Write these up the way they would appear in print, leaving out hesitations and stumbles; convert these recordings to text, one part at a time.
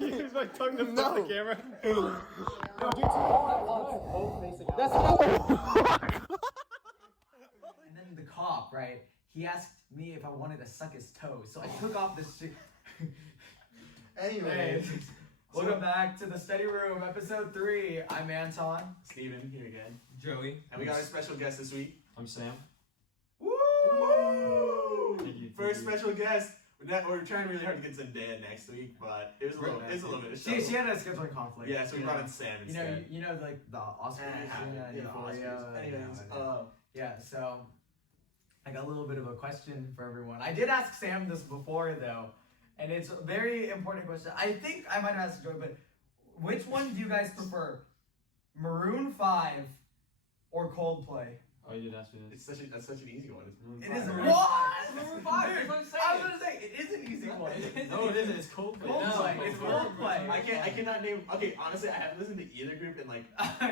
Use my tongue to flip the camera. And then the cop, right? He asked me if I wanted to suck his toes, so I took off the shit. Anyways, Welcome back to the study room, episode 3. I'm Anton. Steven here again. Joey. And we got a special guest this week. I'm Sam. Woo! Thank you. First special guest. We're trying really hard to get Zendaya next week, but it was a little bit of a She struggle. had a scheduling conflict. Yeah, so we brought in Sam instead. You know, like the Oscars. Oscars. Anyways, yeah, so I got a little bit of a question for everyone. I did ask Sam this before though, and it's a very important question. I think I might have asked Joy, but which one do you guys prefer? Maroon 5 or Coldplay? Oh, you did ask me this. That's such an easy one. It's Maroon It 5. is right? what? Maroon 5, that's what I'm saying. I was gonna say it is an easy one. No, it isn't. It's Coldplay. Coldplay. No, It's Coldplay. I cannot name. Okay, honestly, I haven't listened to either group in like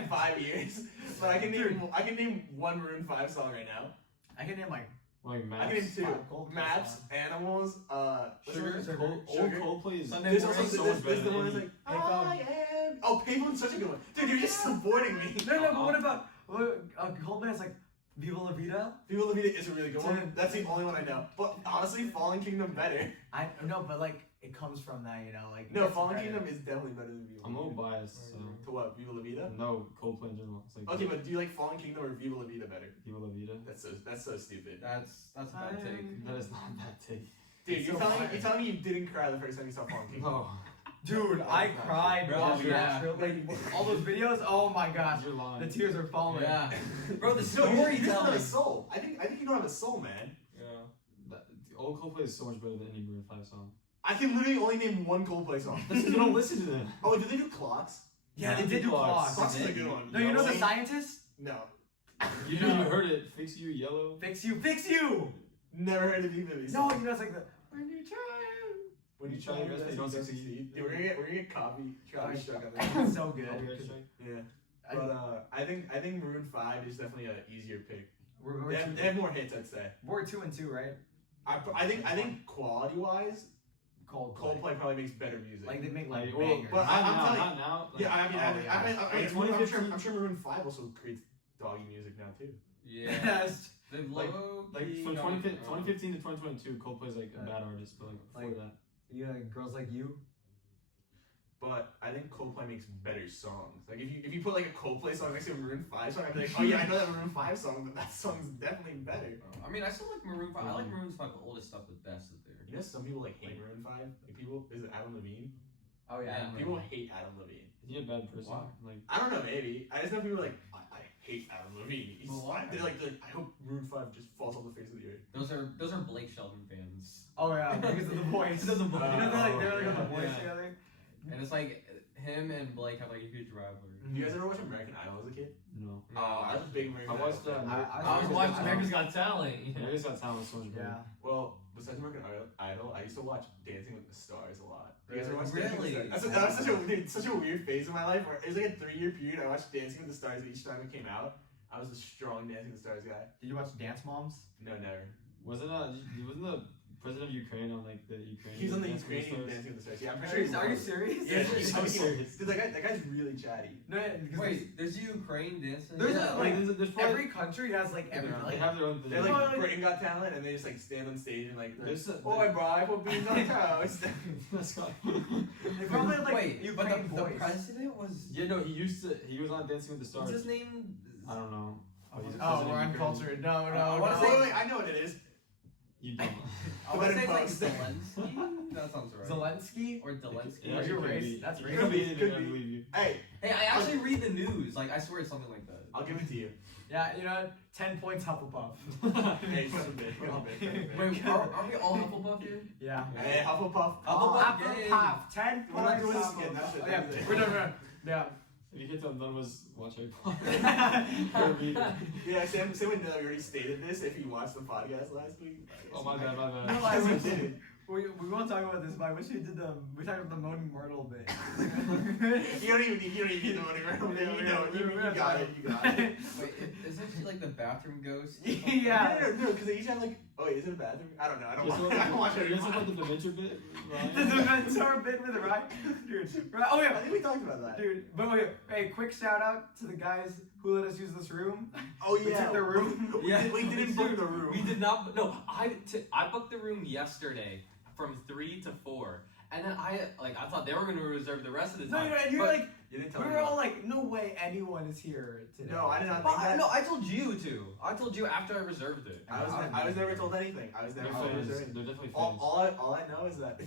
5 years, but I can name one Maroon 5 song right now. I can name like Like I Maps. can name two. Coldplay Maps, songs. Animals, Sugar. Sugar. Old Coldplay is Sunday There's morning. also so this, much this better the one than that's like Payphone. I am. Oh, Payphone's such a good one, dude. You're just supporting me. No, but what about Coldplay is like Viva La Vida? Viva La Vida is a really good one. Dude. That's the only one I know. But honestly, Fallen Kingdom better. I know, but like it comes from that, you know, like No, that's Fallen better. Kingdom is definitely better than Viva I'm a La little Vida. biased, so. To what? Viva La Vida? No, Coldplay in general. It's like Okay, but do you like Fallen Kingdom or Viva La Vida better? Viva La Vida. That's so stupid. That's a bad take. That is not a bad take. Dude, It's you're so telling fire. me you didn't cry the first time you saw Fallen Kingdom? No. Dude, I cried Bro, watching yeah. that trailer. Like all those videos. Oh my gosh, You're lying. the tears are falling. Yeah. Bro, the No, you just don't have storytelling. a soul. I think you don't have a soul, man. Yeah. The old Coldplay is so much better than any Maroon 5 song. I can literally only name one Coldplay song. That's because you don't listen to them. Oh, wait, do they do Clocks? Yeah, they did do Clocks. Clocks. Clocks is a good one. No, you know the Wait. scientist? No. You heard it. Fix You, Yellow. Fix you. Never heard of either of these No, songs. you know it's like the when you try. When you try your best, you don't succeed. Dude, we're gonna get copy struck on It's that. so Copyright good. strike. Yeah. But I think Maroon 5 is definitely an easier pick. We're They have more hits, I'd say. we're 2 and 2, right? I think quality wise, Coldplay. Coldplay probably makes better music. Like they make like Like, well, bangers. but Not I'm now, telling not now. Like, yeah, I mean, Like I'm sure Maroon 5 also creates doggy music now too. Yeah. Yes. The Like- low Like key from going- 2015 to 2022, Coldplay's like a bad artist, but like before Like- that. You know, girls like you. But I think Coldplay makes better songs. Like if you put like a Coldplay song next to a Maroon 5 song, I'd be like, oh yeah, I know that Maroon 5 song, but that song's definitely better. I mean, I still like Maroon 5. I like Maroon 5, the oldest stuff, the best is there. You know, some people like hate Maroon 5. Like people, is it Adam Levine? Oh Yeah. People hate Adam Levine. Is he a bad person? Why? Like, I don't know, maybe. I just know people are like, I hate Adam Levine. He's Well, why? they're like, I hope Maroon 5 just falls off the face of the earth. Those are Blake Shelton fans. Oh yeah, because of the voice. Because of the voice. You know they're like on the voice Yeah. together. And it's like him and Blake have like a huge rivalry. Do you guys ever watch American Idol as a kid? no. Oh, I was a big American I Idol. watched fan. I was watching America's Got Talent. America's Got Talent so much better. Yeah. Well, besides American Idol, I used to watch Dancing with the Stars a lot. You guys ever watch Really? Dancing with the Stars? That was such a weird phase of my life where it was like a 3-year period. I watched Dancing with the Stars each time it came out. I was a strong Dancing with the Stars guy. Did you watch Dance Moms? No, never. Wasn't the president of Ukraine on like the Ukrainian? He's on the Dancing with Ukrainian Stars? Dancing with the Stars. Yeah, I'm pretty sure. Are you serious? Yeah, he's so serious. Dude, that guy's really chatty. No, because Wait, there's Ukraine dancing? There's Yeah, a, like, like there's probably, every country has like every they like have their own thing. They're No, like like- Britain Got Talent, and they just like stand on stage and like, There's a- oh, I bribe for being on toast. That's got- they probably have like Wait, but Ukraine the voice. president was. Yeah, no, he was on Dancing with the Stars. What's his name? I don't know. Oh, he's a Oh, president we're of Ukraine. uncultured. No, I wanna no. say- Wait, I know what it is. You don't. I want to say like Post. Zelensky. That sounds right. Zelensky? Or Zelensky. Yeah, Are you it could race? be. That's It racist. could be anything, Could I be. believe you. Hey, Hey, I actually read the news. Like, I swear it's something like that. I'll give it to you. Yeah, you know, 10 points Hufflepuff. Hey, cut a bit, cut a bit, cut a bit. Wait, are we all Hufflepuff here? Yeah. Hey, Hufflepuff. Hufflepuff, 10 points. We're not doing this Hufflepuff. again, that's it, Oh, yeah, that's it. we're done. Yeah. If you can't tell, none of us watch Harry Potter. Or read it. Yeah, Sam would know we already stated this if you watched the podcast last week. Oh my bad, my bad. No, I Yes, we wish did. we won't talk about this, but I wish we talked about the Moaning Myrtle bit. You don't even need the money room. You got it. Wait, isn't she like the bathroom ghost? Yeah. No, because they each have like. Oh wait, is it a bathroom? I don't know. I don't watch it. It's like the Dementor bit, right? The Dementor bit with Ryan. Dude. Right. Oh I yeah. think we talked about that. Dude, but wait, hey, quick shout out to the guys who let us use this room. Oh We yeah, took the room. We didn't book the room. We did not. No, I booked the room yesterday from 3 to 4, and then I thought they were gonna reserve the rest of the No, time. and you're but- like, You didn't tell we me. were all like, no way anyone is here today. No, I did not But think that. no, I told you to. I told you after I reserved it. I was never told anything. I was never They're told fans. anything. They're definitely All, fans. all I know is that.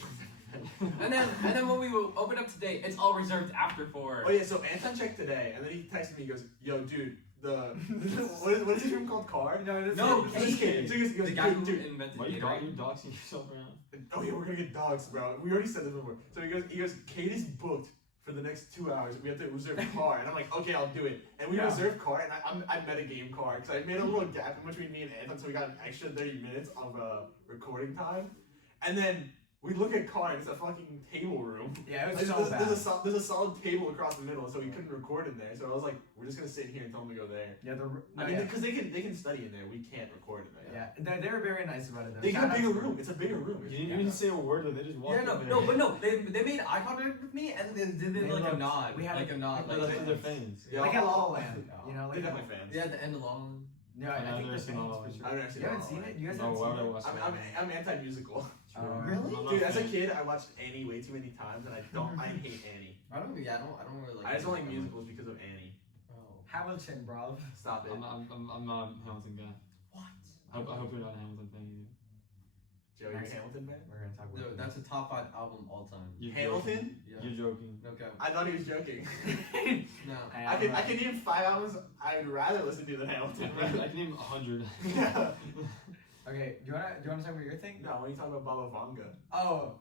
And then when we will open up today, it's all reserved after 4. Oh yeah, so Anton checked today, and then he texted me. He goes, "Yo, dude, what is this room called? Car?" No, this is Kate. So he goes, The guy who dude. invented Why are you Gatorade. doxing yourself around? Oh yeah, we're gonna get dogs, bro. We already said this before. So he goes, Kate is booked for the next 2 hours. We have to reserve a car, and I'm like, okay, I'll do it. And we Yeah. reserved car, and I met a game car because I made a little gap in between me and Anton, so we got an extra 30 minutes of recording time. And then we look at car, and it's a fucking table room. Yeah, it Like, was so bad. there's a solid table across the middle, so we couldn't record in there. So I was like, we're just gonna sit here and tell them to go there. Yeah, I mean, because they can study in there. We can't record in there. yeah, they were very nice about it. Though. They Shout got a out bigger to them. room. It's a bigger room. You didn't even say a word, though. They just walked Yeah, in there. no, they made eye contact with me and then they did They like a looked- nod. we had like a nod. They're Like, like they're fans. Yeah, Like I'll- at La La Land, you know, They're like definitely fans. yeah, at the end of La La Land. no, I've I think never they're seen La La fans for Land. sure. I've never seen You haven't La La seen Land. it? You guys No, haven't why would I seen it? watch that? I'm anti-musical. Really? I'm not Dude, a as a fan. kid, I watched Annie way too many times, and I hate Annie. I don't really like. I just don't like musicals because of Annie. Oh. Hamilton, bro. Stop it, I'm not a Hamilton guy. What? I hope you're not a Hamilton fan either. Joe. You're a Hamilton fan? We're gonna talk about No, it. that's a top 5 album all time. You're Hamilton? Joking. Yeah. You're joking. No cap. I thought he was joking. No. I can name 5 albums I'd rather listen to than Hamilton. I can name 100. Yeah. Okay, do you wanna talk about your thing? No, when you talk about Baba Vanga. Oh,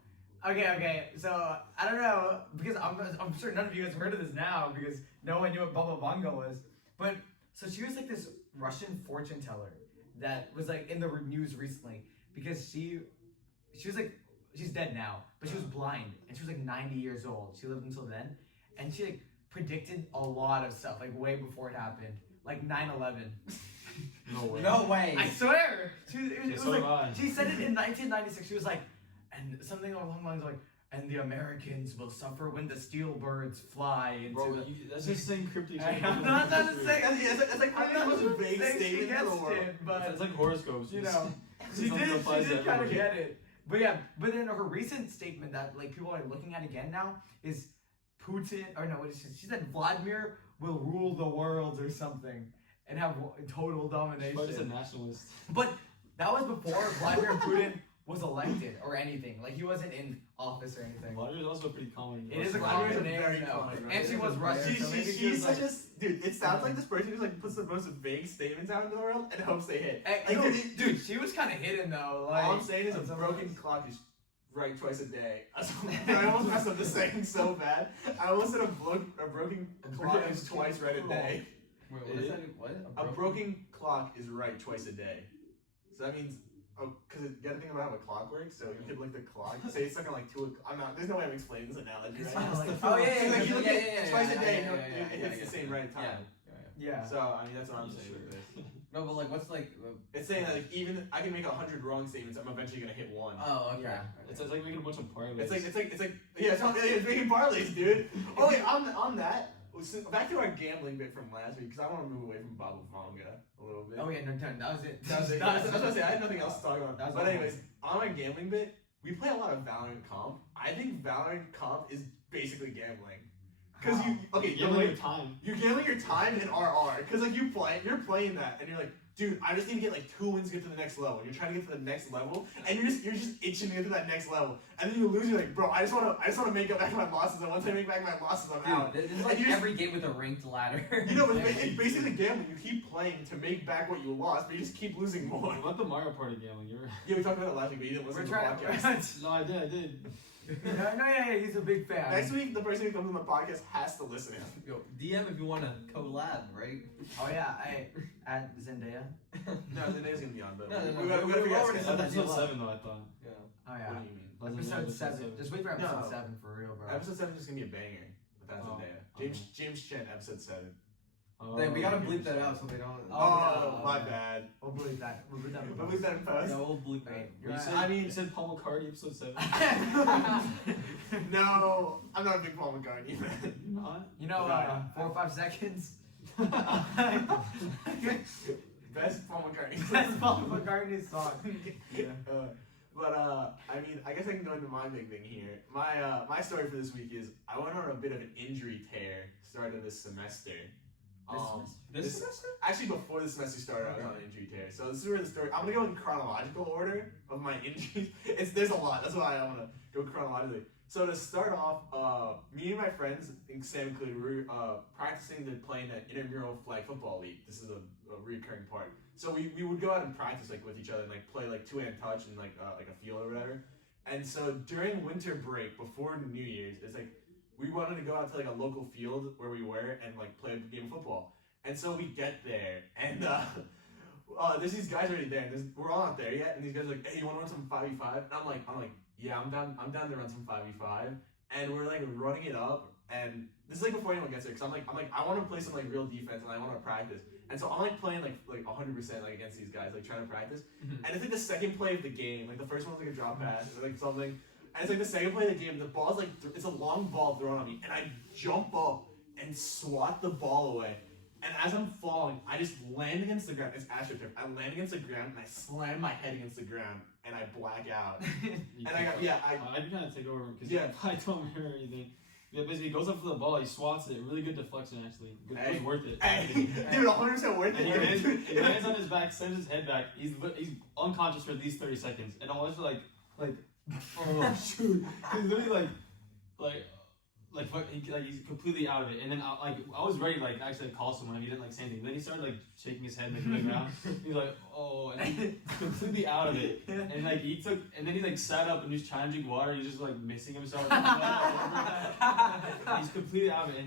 okay. So I don't know because I'm sure none of you guys have heard of this now because no one knew what Baba Vanga was. But so she was like this Russian fortune teller that was like in the news recently because she was like she's dead now, but she was blind and she was like 90 years old. She lived until then, and she like predicted a lot of stuff like way before it happened, like 9/11. No way. No way. I swear. It was So like am I. she said it in 1996. She was like, and something along the lines like, and the Americans will suffer when the steel birds fly into Bro, the. that's just saying cryptic shit. I'm not saying. That's like I'm one of not the most vague saying she statements in gets the world. it, but It's like horoscopes. you know, she Something did applies to kind of everybody. get it. But yeah, but then her recent statement that like people are looking at again now is Putin or no, what is she said Vladimir will rule the world or something and have total domination. But it's a nationalist. But that was before Vladimir Putin was elected or anything. Like he wasn't in office or anything. Vladimir is also pretty common. It is a Vladimir's common name, very though. common, right? And she was Russian, so maybe she She's was like, such a dude. It sounds like this person who like puts the most vague statements out into the world and hopes they hit. Hey, Like, no, dude, dude, she was kind of hidden though. Like, all I'm saying is a on some broken levels. clock is right twice a day. I almost messed up the saying so bad. I almost said a broken clock is twice right a day. Wait, what is that? What? A broken clock is right twice a day. So that means, because you gotta think about how a clock works. So you could look at the clock, say it's something like 2 o'clock. I'm not. There's no way I'm explaining this analogy It's right now. fine, like, Oh yeah, So, like, you look at yeah, twice a yeah, day, yeah, it yeah, hits the same right time. Yeah. So I mean that's what I'm saying with this. No, but like, what's like? It's saying that like even I can make 100 wrong statements, I'm eventually gonna hit one. Oh, okay. Yeah. It's like making a bunch of parlays. It's like yeah, it's making parlays, dude. Oh wait, on that. So back to our gambling bit from last week, because I want to move away from Baba Vanga a little bit. Oh yeah, no, that was it. That's what I say. I had nothing else to talk about. That was But all anyways, on my gambling bit, we play a lot of Valorant Comp. I think Valorant Comp is basically gambling. Cause You're gambling your time. you're gambling your time in RR. Cause like you're playing that, and you're like, dude, I just need to get like 2 wins to get to the next level. And you're trying to get to the next level, and you're just itching to get to that next level. And then you lose. You're like, bro, I just wanna make up back my losses. And once I make back my losses, I'm out. Dude, this is like And you every game with a ranked ladder. You know, it's basically gambling. You keep playing to make back what you lost, but you just keep losing more. What about the Mario Party gambling? Yeah, we talked about it last week, but you didn't listen We're to the trying. podcast. No, I did. Yeah, he's a big fan. Next week, the person who comes on the podcast has to listen. Yo, DM if you want to collab, right? Oh yeah, at Zendaya. No, Zendaya's gonna be on, but No, we gotta we figure out already schedule. That's said that. episode 7 though, I thought. Yeah. Oh What yeah. do you mean? Episode 7. Just wait for episode No. 7 for real, bro. Episode 7 is just gonna be a banger. That's Oh, Zendaya. James Chen, episode 7. We gotta bleep that out so they don't. Oh, my bad. We'll believe that. We'll believe that. We'll leave that in post. Yeah, we'll bleep Right. that. You're You right. said, I mean- you said Paul McCartney episode 7. No, I'm not a big Paul McCartney fan. You're not? You know, Right. 4 or 5 seconds. Best Paul McCartney. That's Paul McCartney's song. Yeah. I mean, I guess I can go into my big thing here. My story for this week is I went on a bit of an injury tear starting this semester. This semester? Actually, before the semester started, I was on an injury tear. So this is where the story. I'm gonna go in chronological order of my injuries. There's a lot. That's why I want to go chronologically. So to start off, me and my friends, and Sam included, we were practicing to play in an intramural flag football league. This is a recurring part. So we would go out and practice like with each other and like play like 2-hand touch and like a field or whatever. And so during winter break before New Year's, it's like we wanted to go out to like a local field where we were and like play a game of football. And so we get there and there's these guys already there. And we're all not there yet. And these guys are like, hey, you want to run some 5v5? And I'm like, yeah, I'm down to run some 5v5. And we're like running it up. And this is like before anyone gets there, because I'm like, I want to play some like real defense and I want to practice. And so I'm like playing like 100% like against these guys, like trying to practice. And it's like the second play of the game. Like the first one was like a drop pass or like something. And it's like the second play of the game. The ball's like it's a long ball thrown on me, and I jump up and swat the ball away. And as I'm falling, I just land against the ground. It's astroturf. I land against the ground and I slam my head against the ground and I black out. You And I got I'd be trying to take over because Yeah. I don't remember anything. Yeah, basically he goes up for the ball, he swats it. Really good deflection actually. It was worth it. Hey, dude, 100% worth And it. he lands on his back, sends his head back. He's unconscious for at least 30 seconds. And I was like, oh shoot. He's literally he's completely out of it. And then I was ready to actually call someone if he didn't say anything. Then he started shaking his head and looking around. He's like, oh, and he's completely out of it. And then he sat up and he was trying to drink water. He's just missing himself. He's completely out of it.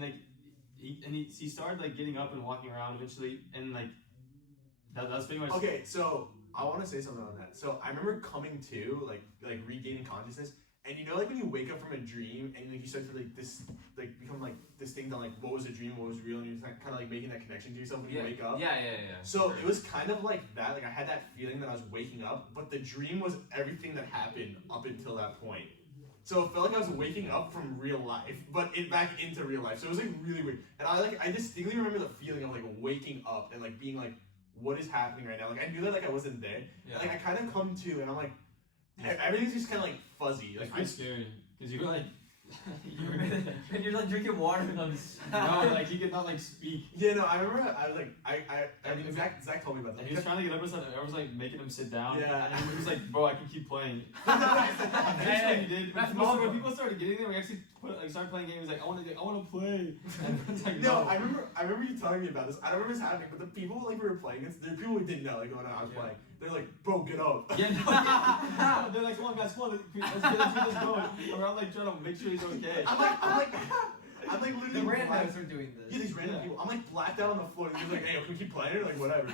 And he started getting up and walking around eventually. And that's pretty much. Okay, so I want to say something on that. So I remember coming to regaining consciousness. And when you wake up from a dream and you start to become distinct on what was a dream, what was real, and you're kind of making that connection to yourself when you wake up. Yeah. So it was kind of like that. I had that feeling that I was waking up, but the dream was everything that happened up until that point. So it felt like I was waking up from real life, but back into real life. So it was really weird. And I distinctly remember the feeling of waking up and being what is happening right now? I knew that I wasn't there. Yeah. And I kind of come to and I'm like. Everything's just kind of fuzzy. It's pretty scary because you were And you're drinking water and I'm just. no, he could not speak. Yeah, no, I remember I was Zach told me about that. And he was trying to get up and I was making him sit down. Yeah. And he was bro, I can keep playing. Hey, He did. that's When people started getting there, we actually started playing games. I want to play. And it's No, I remember you telling me about this. I don't remember this happening, but the people we were playing against, there were people we didn't know when I was playing. They're like, bro, get up. Yeah, no, they're like, come on guys, come on, let's get this going. And we're trying to make sure he's okay. I'm literally The randoms blacked. are doing this. Yeah, these random people. I'm blacked out on the floor. And he's like, hey, can we keep playing? Or whatever.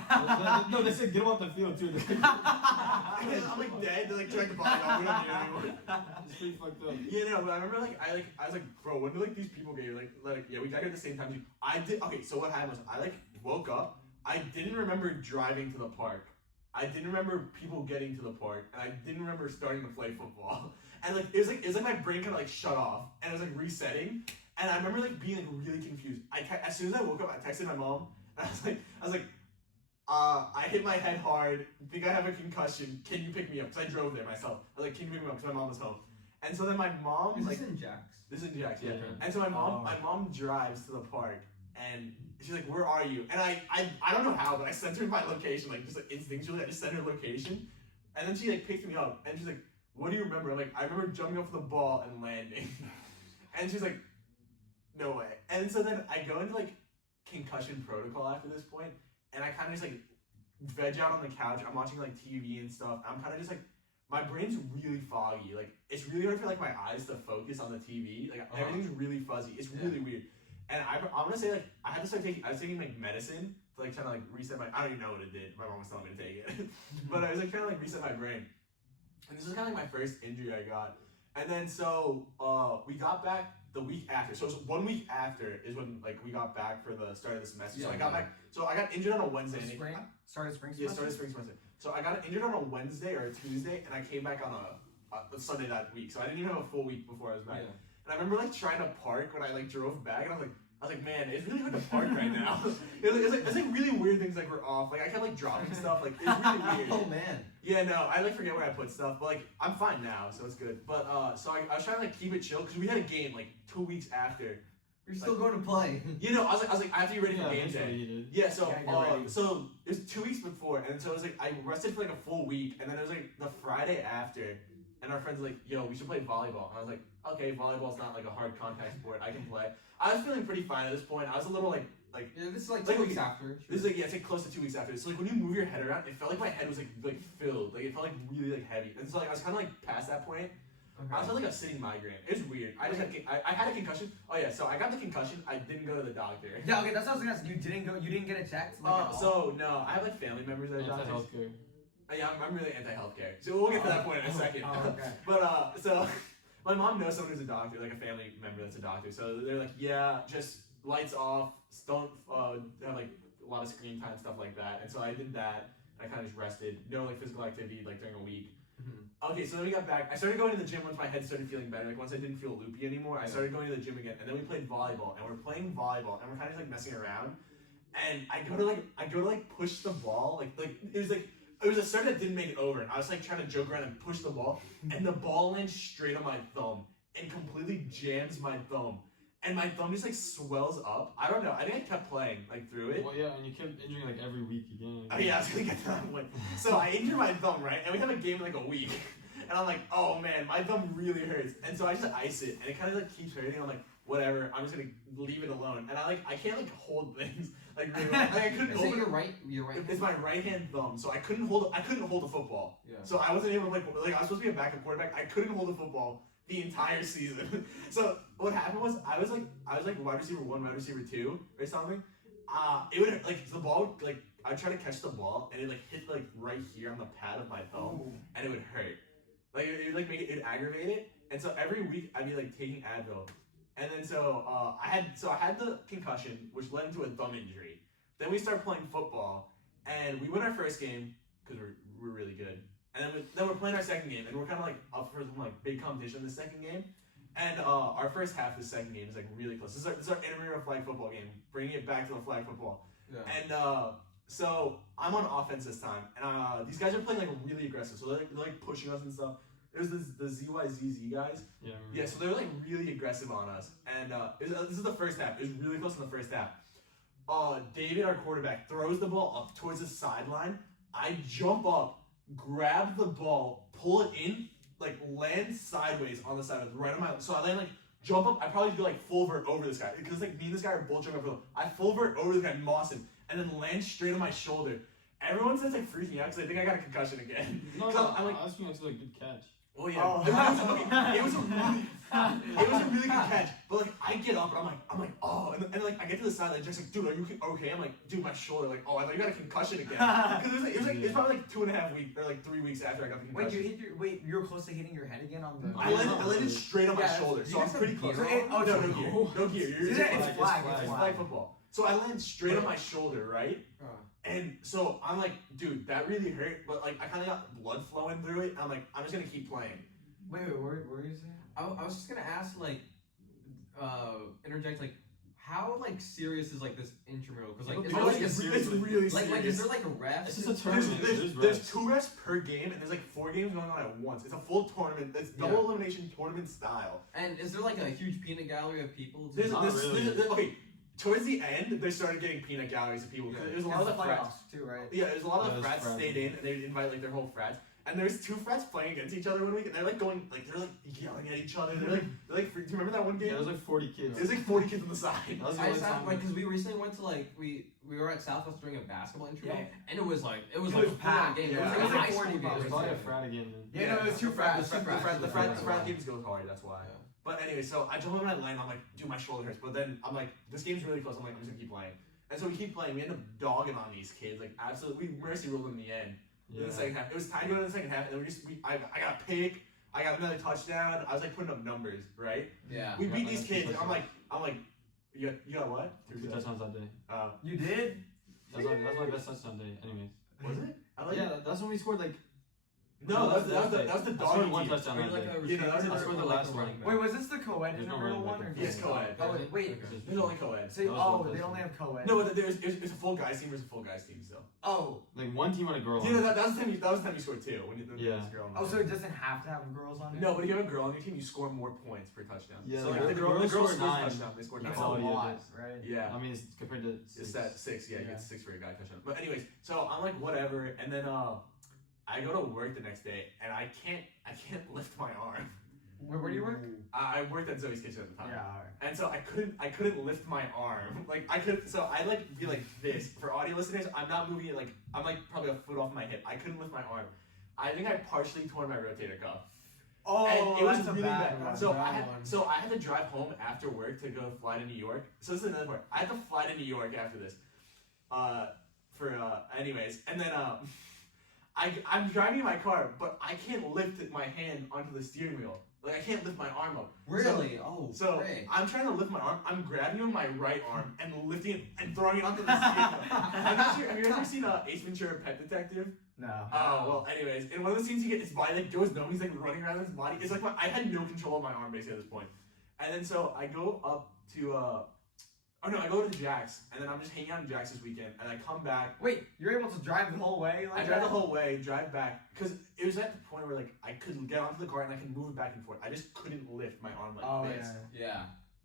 No, they said get him off the field too. I'm dead. They're trying to buy it off. We don't need it anymore. It's pretty fucked up. Yeah, no, but I remember I was like, bro, when do these people get here? Yeah, we got here at the same time. I did. Okay, so what happened was I woke up. I didn't remember driving to the park. I didn't remember people getting to the park, and I didn't remember starting to play football. And it was like my brain kind of shut off, and it was resetting. And I remember being really confused. As soon as I woke up, I texted my mom. And I was like, I hit my head hard. Think I have a concussion. Can you pick me up? Because I drove there myself. I was like, can you pick me up? Because my mom was home. And so then my mom Is this in Jack's? This is in Jack's, yeah. Yeah. And so my mom drives to the park, and she's like, where are you? And I don't know how, but I sent her my location, just instinctually. I just sent her location, and then she picked me up, and she's like, what do you remember? I'm like, I remember jumping off the ball and landing. And she's like, no way. And so then I go into concussion protocol after this point, and I kind of just veg out on the couch. I'm watching TV and stuff. I'm kind of just my brain's really foggy. It's really hard for my eyes to focus on the TV. Everything's really fuzzy. It's really weird. And I'm gonna say I had to start taking. I was taking medicine to trying to reset my. I don't even know what it did. My mom was telling me to take it, but I was trying to reset my brain. And this was kind of my first injury I got. And then so we got back the week after. So it was 1 week after is when like we got back for the start of the semester. So Yeah, I got back. So I got injured on a Wednesday. and Spring? Started spring Yeah, semester? started spring semester. So I got injured on a Wednesday or a Tuesday, and I came back on a Sunday that week. So I didn't even have a full week before I was back. Yeah. And I remember like trying to park when I like drove back, and I was like, man, it's really hard to park right now. It's like really weird things like were off. Like I kept like dropping stuff. Like it's really weird. Oh man. Yeah, no, I like forget where I put stuff, but like I'm fine now, so it's good. But so I was trying to like keep it chill because we had a game like 2 weeks after. You're still going to play. You know, I was like I have to be ready for game eventually day. you did. Yeah, so Yeah, get ready. so it was 2 weeks before, and so it was like I rested for like a full week, and then it was like the Friday after, and our friends were like, yo, we should play volleyball, and I was like, okay, volleyball's not like a hard contact sport, I can play. I was feeling pretty fine at this point. I was a little like Yeah, this is like Like, 2 weeks after. this is like yeah, it's like close to 2 weeks after. So like when you move your head around, it felt like my head was like filled, like it felt like really like heavy, and so like I was kind of like past that point. I also had like a sitting migraine. It's weird. I had a concussion. Oh yeah, so I got the concussion. I didn't go to the doctor. Yeah, okay, that's what I was gonna ask. You didn't get it checked? Like, at all? So no, I have like family members that are doctors. Anti-healthcare. Yeah, I'm really anti-healthcare. So we'll get to that point in a second. Oh, okay. But so my mom knows someone who's a doctor, like a family member that's a doctor. So they're like, yeah, just lights off, don't have like a lot of screen time, stuff like that. And so I did that. I kind of just rested. No like physical activity like during a week. Okay, so then we got back. I started going to the gym once my head started feeling better. Like once I didn't feel loopy anymore, I started going to the gym again. And then we played volleyball, and we're playing volleyball, and we're kind of like messing around. And I go to like push the ball, it was a serve that didn't make it over. And I was like trying to joke around and push the ball, and the ball lands straight on my thumb and completely jams my thumb. And my thumb just like swells up. I don't know. I think I kept playing like through it. Well, yeah, and you kept injuring like every week again. Oh yeah, I was gonna get to that point. So I injured my thumb, right? And we have a game in like a week. And I'm like, oh man, my thumb really hurts. And so I just ice it, and it kind of like keeps hurting. I'm like, whatever, I'm just gonna leave it alone. And I can't like hold things like really well. Like I couldn't Is hold it your right? Your right. It's my right hand thumb, so I couldn't hold a football. Yeah. So I wasn't able to play. Like I was supposed to be a backup quarterback. I couldn't hold a football the entire season. So what happened was I was like wide receiver 1, wide receiver 2, or something. It would like the ball like I'd try to catch the ball and it like hit like right here on the pad of my thumb. Ooh. And it would hurt. Like it would like make it aggravate it. And so every week I'd be like taking Advil. And then so I had the concussion, which led into a thumb injury. Then we started playing football, and we win our first game because we're really good. And then we're playing our second game, and we're kind of like up for some like big competition in the second game. And our first half of the second game is like really close. This is our intramural flag football game, bringing it back to the flag football. Yeah. And so I'm on offense this time, and these guys are playing like really aggressive. So they're like pushing us and stuff. There's the ZYZZ guys. Yeah. Yeah, so they were like really aggressive on us, and this is the first half. It was really close in the first half. David, our quarterback, throws the ball up towards the sideline. I jump up, grab the ball, pull it in, like land sideways on the side, right on my. So I land like jump up. I probably do like full vert over this guy because like me and this guy are both jumping up. I full vert over this guy, Mawson, and then land straight on my shoulder. Everyone says like freaking out because they think I got a concussion again. No, I'm like, I was thinking it's like a good catch. oh yeah, Oh. it was a really good catch. But like I get up and I'm like oh, and like I get to the sideline, Jack's like, dude, are you okay? I'm like, dude, my shoulder. Like, oh, I thought you got a concussion again. Because it was probably like 2.5 weeks or like 3 weeks after I got the concussion. You were close to hitting your head again on the. I landed straight on my Yeah, shoulder, you so I'm got pretty some close. gear on? No gear. It's flag. It's flag football. So I land straight on my shoulder, right? Oh. And so I'm like, dude, that really hurt. But like I kind of got blood flowing through it. I'm like, I'm just gonna keep playing. Wait, where are you saying? I was just gonna ask, like, interject, like, how like serious is like this intramural? Because like, is there, like, It's serious, really like, serious. is there like a ref? It's just a tournament. There's 2 refs per game, and there's like 4 games going on at once. It's a full tournament. It's double elimination tournament style. And is there like a huge peanut gallery of people? Okay, towards the end, they started getting peanut galleries of people. Because there's a lot of the frats. playoffs too, right? Yeah, there's a lot of the Yeah, frats there's stayed in, and they invite like their whole frats. And there's 2 frats playing against each other one week, and they're like going, like they're like yelling at each other. They're like, do you remember that one game? Yeah, there's like 40 kids. There's like 40 kids on the side. That was the I only just time. like because we recently went to like we were at Southwest during a basketball intramural, Yeah. and it was like was a full-on packed, game. yeah. It It was was like like a high 40 school games. There's game. probably a frat again. Man. Yeah, no, it's 2 frats. The Frats. frat games go hard. That's why. Yeah. But anyway, so I jump on my lane. I'm like, dude, my shoulder hurts. But then I'm like, this game's really close. I'm like, I'm just gonna keep playing. And so we keep playing. We end up dogging on these kids. Like absolutely, we mercy ruled in the end. In the second half, it was time to go to the second half, and then I got a pick. I got another touchdown. I was like putting up numbers, right? Yeah. We beat these like, kids. two I'm like, you got what? Two touchdowns that day. You did? That's my best touchdown day. Anyways. Was it? I like. Yeah, that's when we scored like. No, that was the I scored dog one team. touchdown Are you that like day. a You know, that was receiver I scored or the like last a one. running back? Wait, was this the co-ed There's no intramural running one? back. Or Yes, just- co-ed. Oh, wait. Okay. There's only co-ed. So, That was oh, one they touchdown. only have co-ed. No, but it's a full guys team versus a full guys team still. Oh. Like one team and a girl. You know that was the time you scored too when you Yeah. this girl. Oh, so it doesn't have to have girls on it? No, but if you have a girl on your team, you score more points per touchdown. Yeah, so like, like the the girls girl scored scores 9. touchdown, they scored 9. It's a Oh, yeah, lot, it right? Yeah. I mean, it's compared to. It's that 6, yeah, it Yeah. gets 6 for a guy touchdown. But anyways, so I'm like whatever, and then I go to work the next day, and I can't lift my arm. Where do you work? I worked at Zoe's kitchen at the time. Yeah, alright. And so I couldn't lift my arm. Like I could, so I like be like this. For audio listeners, I'm not moving it like, I'm like probably a foot off my hip. I couldn't lift my arm. I think I partially tore my rotator cuff. Oh, And it was that's a really bad bad. one. So Bad I had to drive home after work to go fly to New York. So this is another part. I had to fly to New York after this. Anyways, and then I'm driving in my car, but I can't lift my hand onto the steering wheel. Like I can't lift my arm up. Really? So frick. I'm trying to lift my arm. I'm grabbing with my right arm and lifting it and throwing it onto the steering wheel. I'm not sure. Have you ever seen Ace Ventura: Pet Detective? No. Oh well. Anyways, in one of the scenes, his body like goes numb. He's like running around his body. It's like I had no control of my arm basically at this point. And then so I go up to I go to Jack's, and then I'm just hanging out in Jack's this weekend, and I come back. Wait, you're able to drive the whole way? Like I drive that? the whole way, drive back, because it was at the point where like I could get onto the car and I could move it back and forth. I just couldn't lift my arm like Oh, this. Yeah.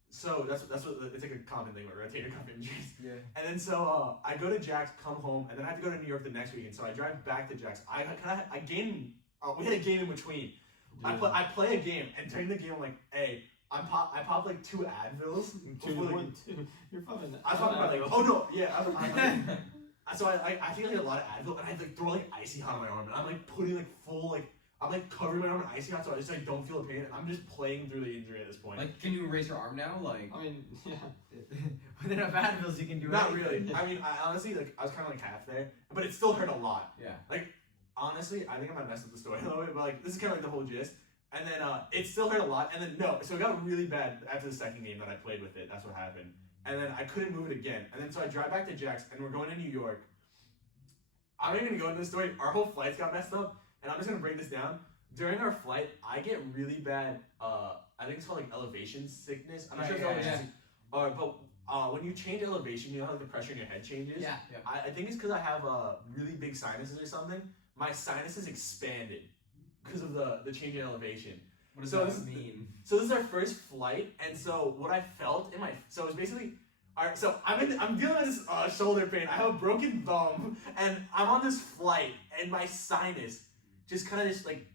So that's what it's like a common thing with rotator cuff injuries. Yeah. And then so I go to Jack's, come home, and then I have to go to New York the next weekend. So I drive back to Jack's. I gain. We had a game in between. Yeah. I play a game, and during the game I'm like, hey, I pop like 2 Advils. before the- 1, 2. You're fucking. I was talking about like, oh no, yeah. So I take like a lot of Advil, and I like throw like icy hot on my arm, and I'm like putting like full like I'm like covering my arm in icy hot, so I just like don't feel the pain. And I'm just playing through the injury at this point. Like, can you raise your arm now? Like, I mean, yeah. With enough Advils, you can do Not anything. really. I mean, I honestly like I was kind of like half there, but it still hurt a lot. yeah. Honestly, I think I might mess up the story a little bit, but like this is kind of like the whole gist. And then it still hurt a lot. And then no, so it got really bad after the second game that I played with it. That's what happened. And then I couldn't move it again. And then so I drive back to Jack's, and we're going to New York. I'm not even gonna go into the story. Our whole flights got messed up, and I'm just gonna break this down. During our flight, I get really bad. I think it's called like elevation sickness. I'm not sure if it's Right, yeah, elevation sickness. But when you change elevation, you know how the pressure in your head changes. Yeah. I think it's because I have really big sinuses or something. My sinuses expanded because of the change in elevation. What does So that this- mean? So this is our first flight, and so what I felt in my so it was basically. Alright, so I'm dealing with this shoulder pain. I have a broken thumb, and I'm on this flight, and my sinus just kind of just like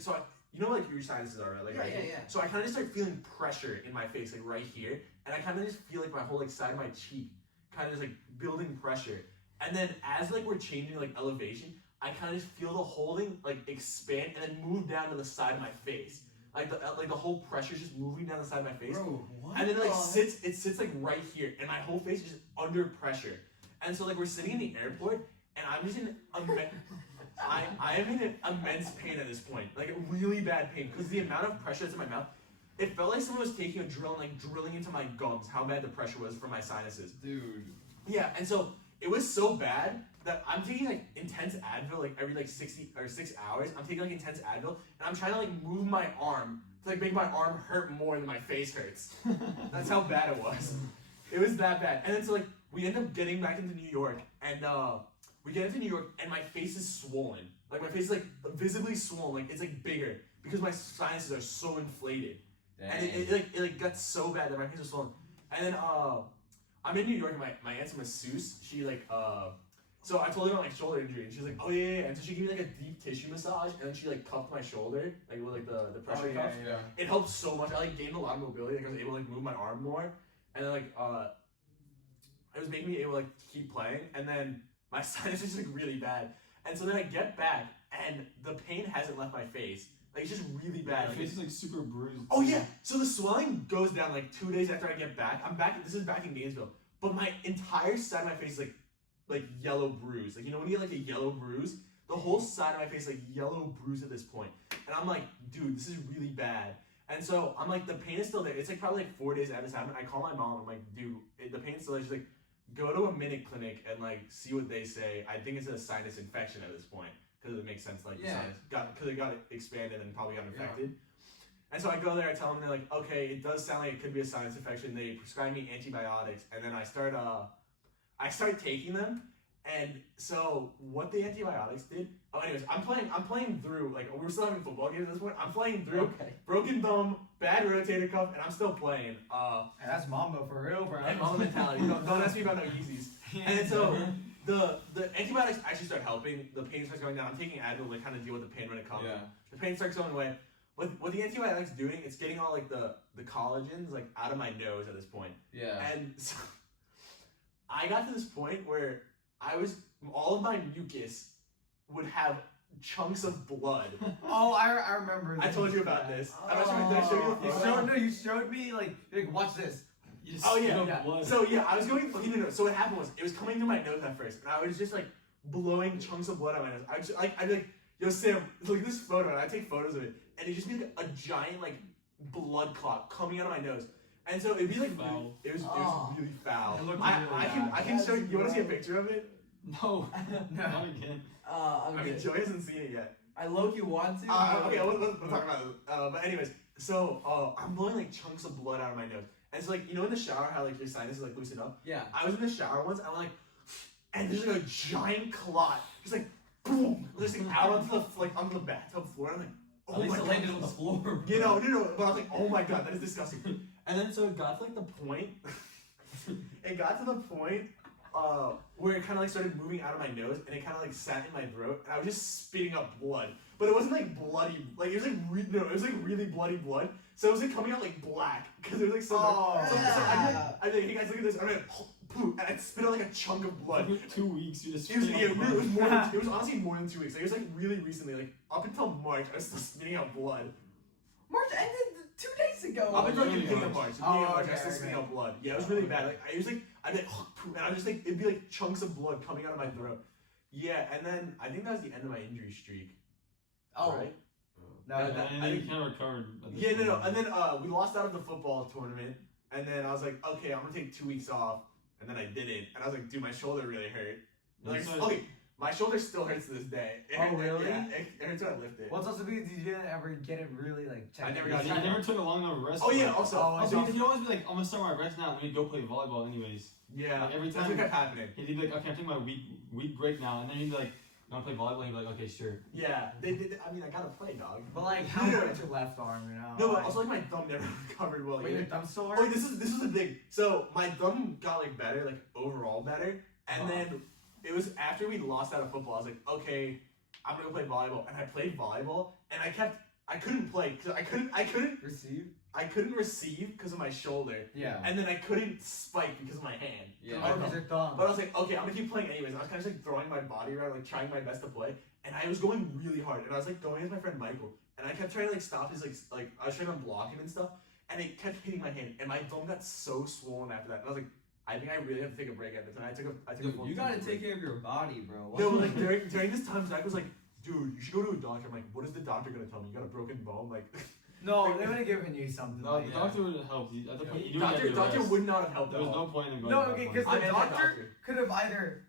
so. You know, like your sinuses are right, like right here. Yeah. So I kind of just start feeling pressure in my face, like right here, and I kind of just feel like my whole like side of my cheek, kind of just like building pressure. And then as like we're changing like elevation, I kind of just feel the whole thing like expand and then move down to the side of my face. Like the whole pressure's just moving down the side of my face. Bro, what? And then it like sits like right here, and my whole face is just under pressure. And so like we're sitting in the airport, and I'm just in I am in immense pain at this point, like really bad pain, because the amount of pressure that's in my mouth, it felt like someone was taking a drill and like drilling into my gums. How bad the pressure was from my sinuses. Dude. Yeah, and so it was so bad that I'm taking like intense Advil like every like 6 hours. I'm taking like intense Advil, and I'm trying to like move my arm to like make my arm hurt more than my face hurts. That's how bad it was. It was that bad. And then so like we end up getting back into New York, and we get into New York, and my face is swollen. Like my face is like visibly swollen. Like it's like bigger because my sinuses are so inflated. Dang. And it like got so bad that my face was swollen. And then I'm in New York, and my aunt's a masseuse. She like so I told her about my shoulder injury, and she's like, oh yeah. And so she gave me like a deep tissue massage, and then she like cupped my shoulder, like with like the pressure Oh, yeah, cuff. yeah. It helped so much. I like gained a lot of mobility. Like I was able to like move my arm more, and then like it was making me able to like keep playing. And then my sinus is like really bad, and so then I get back, and the pain hasn't left my face. Like it's just really bad. Your Like, face is like super bruised. oh yeah. So the swelling goes down like 2 days after I get back. I'm back. This is back in Gainesville, but my entire side of my face is like yellow bruise. Like you know when you get like a yellow bruise, the whole side of my face like yellow bruise at this point, and I'm like, dude, this is really bad. And so I'm like, the pain is still there. It's like probably like 4 days after this happened. I call my mom. I'm like, dude, the pain's still there. She's like, go to a minute clinic and like see what they say. I think it's a sinus infection at this point because it makes sense. Like the sinus because it got expanded and probably got infected. And so I go there. I tell them, they're like, okay, it does sound like it could be a sinus infection. They prescribe me antibiotics, and then I start taking them. And so what the antibiotics did? Oh, anyways, I'm playing through, like, we're still having football games at this point. I'm playing through, broken thumb, bad rotator cuff, and I'm still playing. That's Mamba for real, bro. And Mamba mentality. Don't ask me about no Yeezys. And so the antibiotics actually start helping. The pain starts going down. I'm taking Advil to kind of deal with the pain when it comes. Yeah. The pain starts going away. What the antibiotics doing? It's getting all like the collagens like out of my nose at this point. Yeah. And so I got to this point where all of my mucus would have chunks of blood. Oh, I remember. I told you about this. Did I show you the photo? You showed me like watch this. Oh yeah. Blood. So yeah, I was going. Okay, no. So what happened was it was coming through my nose at first, and I was just like blowing chunks of blood out of my nose. I'd be like, yo Sam, look at this photo, and I take photos of it, and it'd just be like a giant like blood clot coming out of my nose. And so it'd be like foul. It was really foul. It looked I really can show you. You want to see a picture of it? No, not again. I mean, Joey hasn't seen it yet. I low-key want to. Okay, we'll talk about it. But anyways, so I'm blowing like chunks of blood out of my nose. And it's like, you know in the shower how like your sinuses like loosen up? Yeah. I was in the shower once, I'm like, and there's like a giant clot. Just like, boom, just like out onto the bathtub floor. I'm like, oh At my least god. it landed on the floor. Bro. You know, no, but I was like, oh my god, that is disgusting. And then so it got to like the point, where it kind of like started moving out of my nose, and it kind of like sat in my throat, and I was just spitting up blood. But it wasn't like bloody, like it was like it was like really bloody blood. So it was like coming out like black because it was like so. So I'd be like, hey guys, look at this. I'm like, poof, and I'd spit out like a chunk of blood. For 2 weeks, you just. It was honestly more than 2 weeks. Like, it was like really recently, like up until March, I was still spitting out blood. March ended 2 days ago. Up until like the really beginning of March. March. I was okay, still spitting out blood. Yeah, it was really bad. Like I was like, I'd be like, poof, and I was just like, it'd be like chunks of blood coming out of my throat. Yeah, and then I think that was the end of my injury streak. Oh. Right? No, And that, then you kind of recovered. Yeah, no. And then we lost out of the football tournament, and then I was like, okay, I'm gonna take 2 weeks off, and then I didn't, and I was like, dude, my shoulder really hurt. Like, okay, my shoulder still hurts to this day. Really? Yeah, it hurts when I lift it. well, it's also because you didn't ever get it really like checked. I never I got never took a long enough rest. Oh for yeah, it. also, He'd always be like, I'm gonna start my rest now. Let me go play volleyball, anyways. yeah, Like, every that's time- what kept happening. He'd be like, okay, I'm taking my week break now, and then he'd be like, you wanna play volleyball? He'd be like, okay, sure. Yeah, I mean, I gotta play, dog. But like, how hurts your left arm? You know. No, but like, also like my thumb never recovered well. wait, your either. thumb still Oh, hurts? this was the thing. So my thumb got like better, like overall better, and then it was after we lost out of football. I was like, okay, I'm gonna go play volleyball, and I played volleyball, and I couldn't play because I couldn't receive because of my shoulder, Yeah. and then I couldn't spike because of my hand. Yeah. Oh, because your thumb. But I was like, okay, I'm gonna keep playing anyways. I was kind of just like throwing my body around, like trying my best to play, and I was going really hard. And I was like going with my friend Michael, and I kept trying to like stop his like I was trying to block him and stuff, and it kept hitting my hand, and my thumb got so swollen after that. And I was like, I think I really have to take a break after that. I took a Dude, full you gotta 2 week take break. care of your body, bro. No, like during this time, Zach was like, dude, you should go to a doctor. I'm like, what is the doctor gonna tell me? You got a broken bone? Like, No, they would have given you something. No, like the that. doctor would have helped. At the point, you knew you doctor had to would not have helped There at was all. no point in going. No, at that okay, point. because I'm the anti-doctor. doctor could have either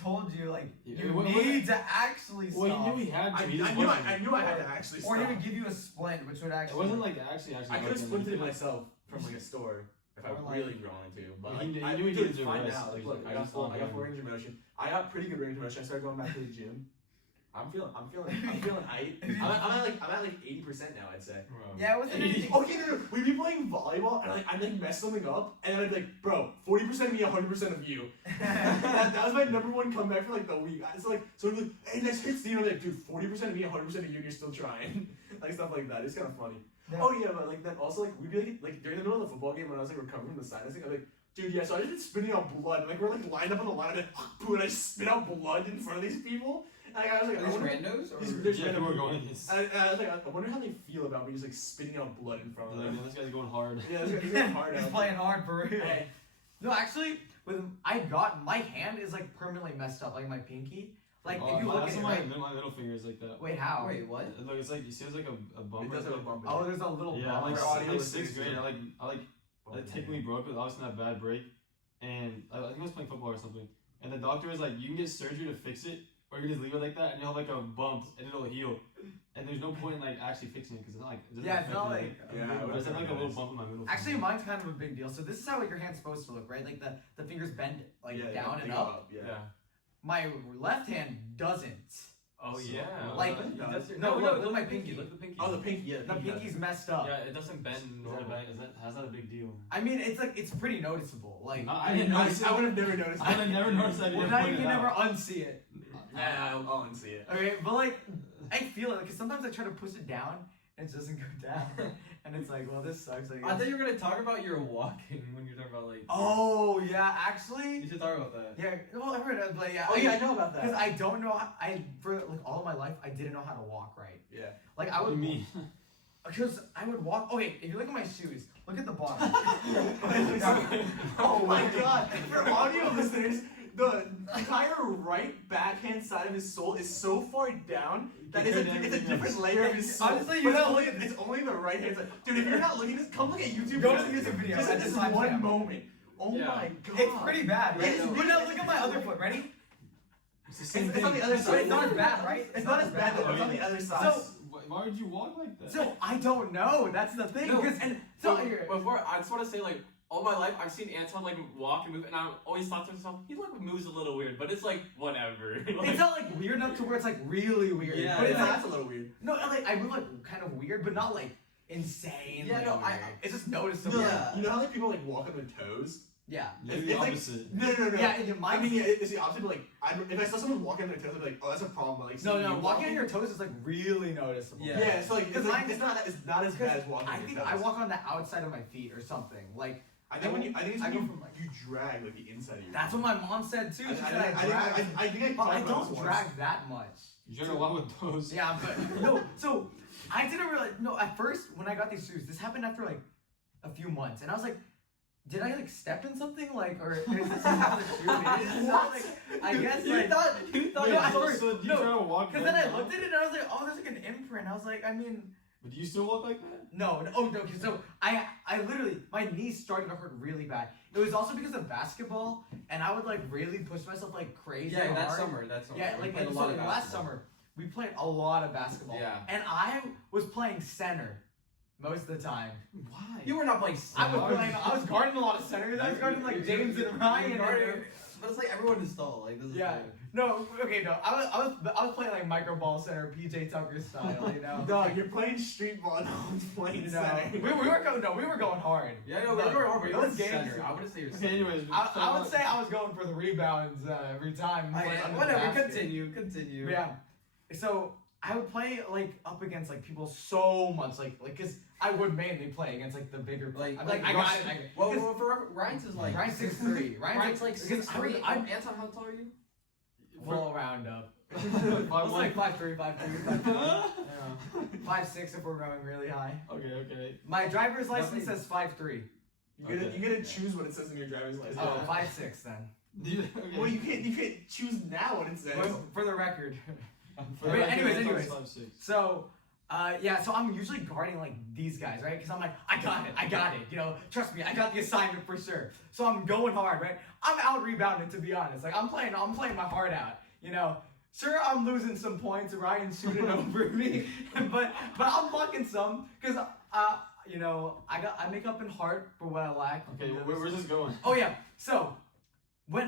told you like Yeah, you what- need to actually stop, Well, he knew he had to. I He just knew wasn't. I knew I had to actually or stop. he would give you a splint, which would It actually. wasn't like actually. I could have broken. splinted it He- myself from like a store if I Or, like- really wanted to. But He knew- I he knew he dude, needed to fine rest. now. Like, He was look, like, I got just full not range of motion. I got pretty good range of motion. I started going back to the gym. I'm feeling hype. I'm at like 80% now, I'd say. Yeah, it wasn't anything. Okay, no. We'd be playing volleyball and like I'd like mess something up and then I'd be like, bro, 40% of me, 100% of you. that was my number one comeback for like the week. So we'd be like, hey, nice hit, Steve. I'm like, dude, 40% of me, 100% of you, and you're still trying. Like stuff like that. It's kind of funny. Yeah. Oh yeah, but like then also like we'd be like during the middle of the football game when I was like recovering from the sinus thing, I was like, dude, yeah, so I just been spitting out blood. Like we're like lined up on the line and then and I spit out blood in front of these people. And like, I was like, Are I these wonder, randos? Or? These- Yeah, people were going against. and I was like, I wonder how they feel about me just like spitting out blood in front of Like, them. man, this guy's going hard. Yeah, it's going hard He's out. playing hard for real. Hey. No, actually, my hand is like permanently messed up, like my pinky. Like Oh, if you look that's at it, my, right? my middle finger is like that. Wait, how? Wait, what? Look, it's like you see, it's like a bump. It right does have a there. bump. Oh, there's a little Yeah, bump. like, For audio like listeners, sixth grade. I technically broke it. I was in that bad break, and I think I was playing football or something. And the doctor was like, "You can get surgery to fix it, or you can just leave it like that, and you'll have like a bump, and it'll heal." And there's no point in like actually fixing it because it's not like it doesn't Yeah, it's affect not anything. like. Yeah, I just had like a little bump in my middle. Actually, finger. mine's kind of a big deal. So this is how your hand's supposed to look, right? Like the fingers bend like down they and go up. Yeah. Yeah. My left hand doesn't. Oh So, yeah. like- no, look, look at at my the pinky. pinky. Look at the pinky. Oh, the pinky. Yeah. The pinky's messed up. Yeah, it doesn't bend Is that a normal. bad, how's that a big deal? I mean, it's like it's pretty noticeable. Like, I didn't notice it. I would have never noticed. I never noticed that. well, now you can never unsee it. Yeah, I'll unsee it. Okay, but like, I feel it because sometimes I try to push it down and it doesn't go down, and it's like, well, this sucks. I I guess. thought you were gonna talk about your walking when you're talking about like. Oh yeah, actually. You should talk about that. Yeah, well, I heard it, but yeah. Oh yeah, I know about Because that. I don't know. I for like all of my life, I didn't know how to walk right. Yeah. Like I What do would you mean? Because I would walk. Okay, if you look at my shoes, look at the bottom. Oh my god. For audio listeners, the entire right backhand side of his sole is so far down that it's a different layer of his sole. Honestly, you But know, it's only the right hand side. Dude, if you're not looking at this, come look at YouTube. Go to the YouTube video. Just at at this this time one stamp. moment. Oh Yeah. my god. It's pretty bad, right? It's But now look at my other foot. Ready? It's the same It's thing. on the other So side. it's not as bad, right? It's not as bad. Oh, It's on yeah. the other side. So- Why would you walk like that? So I don't know. That's the thing. No, 'cause- and so so here- before I just want to say like all my life I've seen Anton like walk and move, and I always thought to myself he like moves a little weird, but it's like whatever. it's not like weird enough to where it's like really weird. Yeah, but it's Yeah, like that's a little weird. no, like I move like kind of weird, but not like insane. Yeah, no, it's just noticeable. Yeah. You know how like people like walk on their toes? Yeah. You're It's the like- opposite. No. Yeah, and I mine. mean, yeah, it's the opposite. But like, if I saw someone walking on their toes, I'd be like, oh, that's a problem. But like, No, seeing no, you walking on your toes is like really noticeable. Yeah. Yeah, so like, Because it's, like, mine- it's not as bad as walking I on think your I toes. walk on the outside of my feet or something. Like I think it's I when go you, from, like- you drag like the inside of your. that's what my mom said too. She said I drag. I think But I talked about don't this drag that much. You drag a lot with those. Yeah, but no. So I didn't really no. At first, when I got these shoes, this happened after like a few months, and I was like, did I like step in something like, or is this how the shoe is? So, like, I guess You like. thought Wait, no, at so, first- so do you no, try to walk? Because then I looked at it and I was like, oh, there's like an imprint. I was like, I mean, But do you still walk like that? no, oh no. 'Cause so I literally my knees started to hurt really bad. It was also because of basketball, and I would like really push myself like crazy. Yeah, that hard. summer. That summer. Yeah, We like played and a so lot of like, last basketball. summer we played a lot of basketball. Yeah. And I was playing center most of the time. Why? You were not playing. I was guarding a lot of centers. I was guarding like James and Ryan. But it's like everyone is tall. Like this is Yeah. No, okay, no. I was playing like micro ball center, PJ Tucker style, you know. Dog, you're playing street ball. No one's playing No, center. we were going hard. Yeah, no, No, we were over. You those were games- center. I wouldn't say you're Okay, center. anyways. I would say I was going for the rebounds every time. I- like, under the whatever. basket. Continue. Yeah. So I would play like up against like people so much, like cause I would mainly play against like the bigger. Like- I'm like I like got it. I got it. Well, 'Cause well, for Ryan's is like. Ryan's 6'3". Ryan's like because 6'3". I'm Anton, how tall are you? well round up. I Five was one. like 5'3", 5'2", 5'6" if we're going really high. Okay. My driver's license Nothing- says 5'3". You gotta choose what it says in your driver's license. Oh, 5'6" then. Okay. Well, you can't choose now what it says. For the record. For the Wait, record, anyways, I thought it was anyways. 5'6". So, yeah, so I'm usually guarding like these guys, right? Because I'm like, I got it, you know, trust me, I got the assignment for sure. So I'm going hard, right? I'm out rebounding, to be honest. Like I'm playing my heart out, you know. Sure, I'm losing some points. Ryan's shooting over me, but I'm blocking some because you know, I make up in heart for what I lack. Okay, where's this going? Oh yeah. So what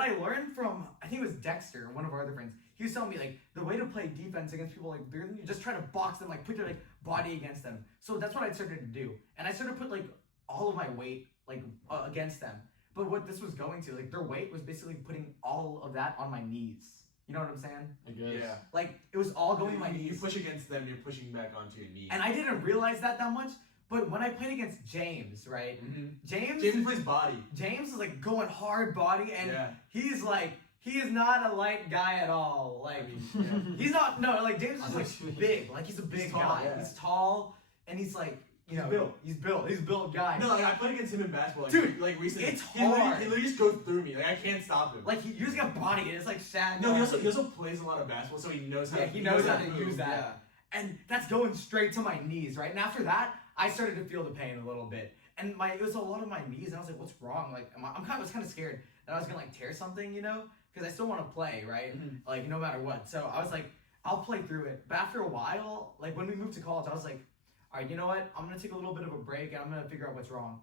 I learned from, I think it was Dexter, one of our other friends, he was telling me like the way to play defense against people like bigger than you, just try to box them, like put your like body against them. So that's what I started to do, and I started to put like all of my weight like against them. But what this was going to, like their weight was basically putting all of that on my knees. You know what I'm saying? I guess. Yeah. Like it was all going to my You knees. push against them, you're pushing back onto your knee. And I didn't realize that much. But when I played against James, right? Mm-hmm. James plays body. James is like going hard body, and Yeah. he's like, he is not a light guy at all. Like Yeah. he's not, no, like James I is know like what you mean. big, like he's a big tall, guy. yeah. He's tall, and he's like, you know, He's he's built guy. No, like I played against him in basketball. Like, Dude, like recently, it's he literally, hard. he literally just goes through me. Like I can't stop him. Like you just got body. It's like sad. No, he also plays a lot of basketball, so he knows how. Yeah, he knows how to move. use that. And that's going straight to my knees, right? And after that, I started to feel the pain a little bit. And it was a lot of my knees, and I was like, what's wrong? Like, I was kind of scared that I was gonna like tear something, you know? Because I still want to play, right? Mm-hmm. Like, no matter what. So I was like, I'll play through it. But after a while, like when we moved to college, I was like, all right, you know what? I'm gonna take a little bit of a break, and I'm gonna figure out what's wrong.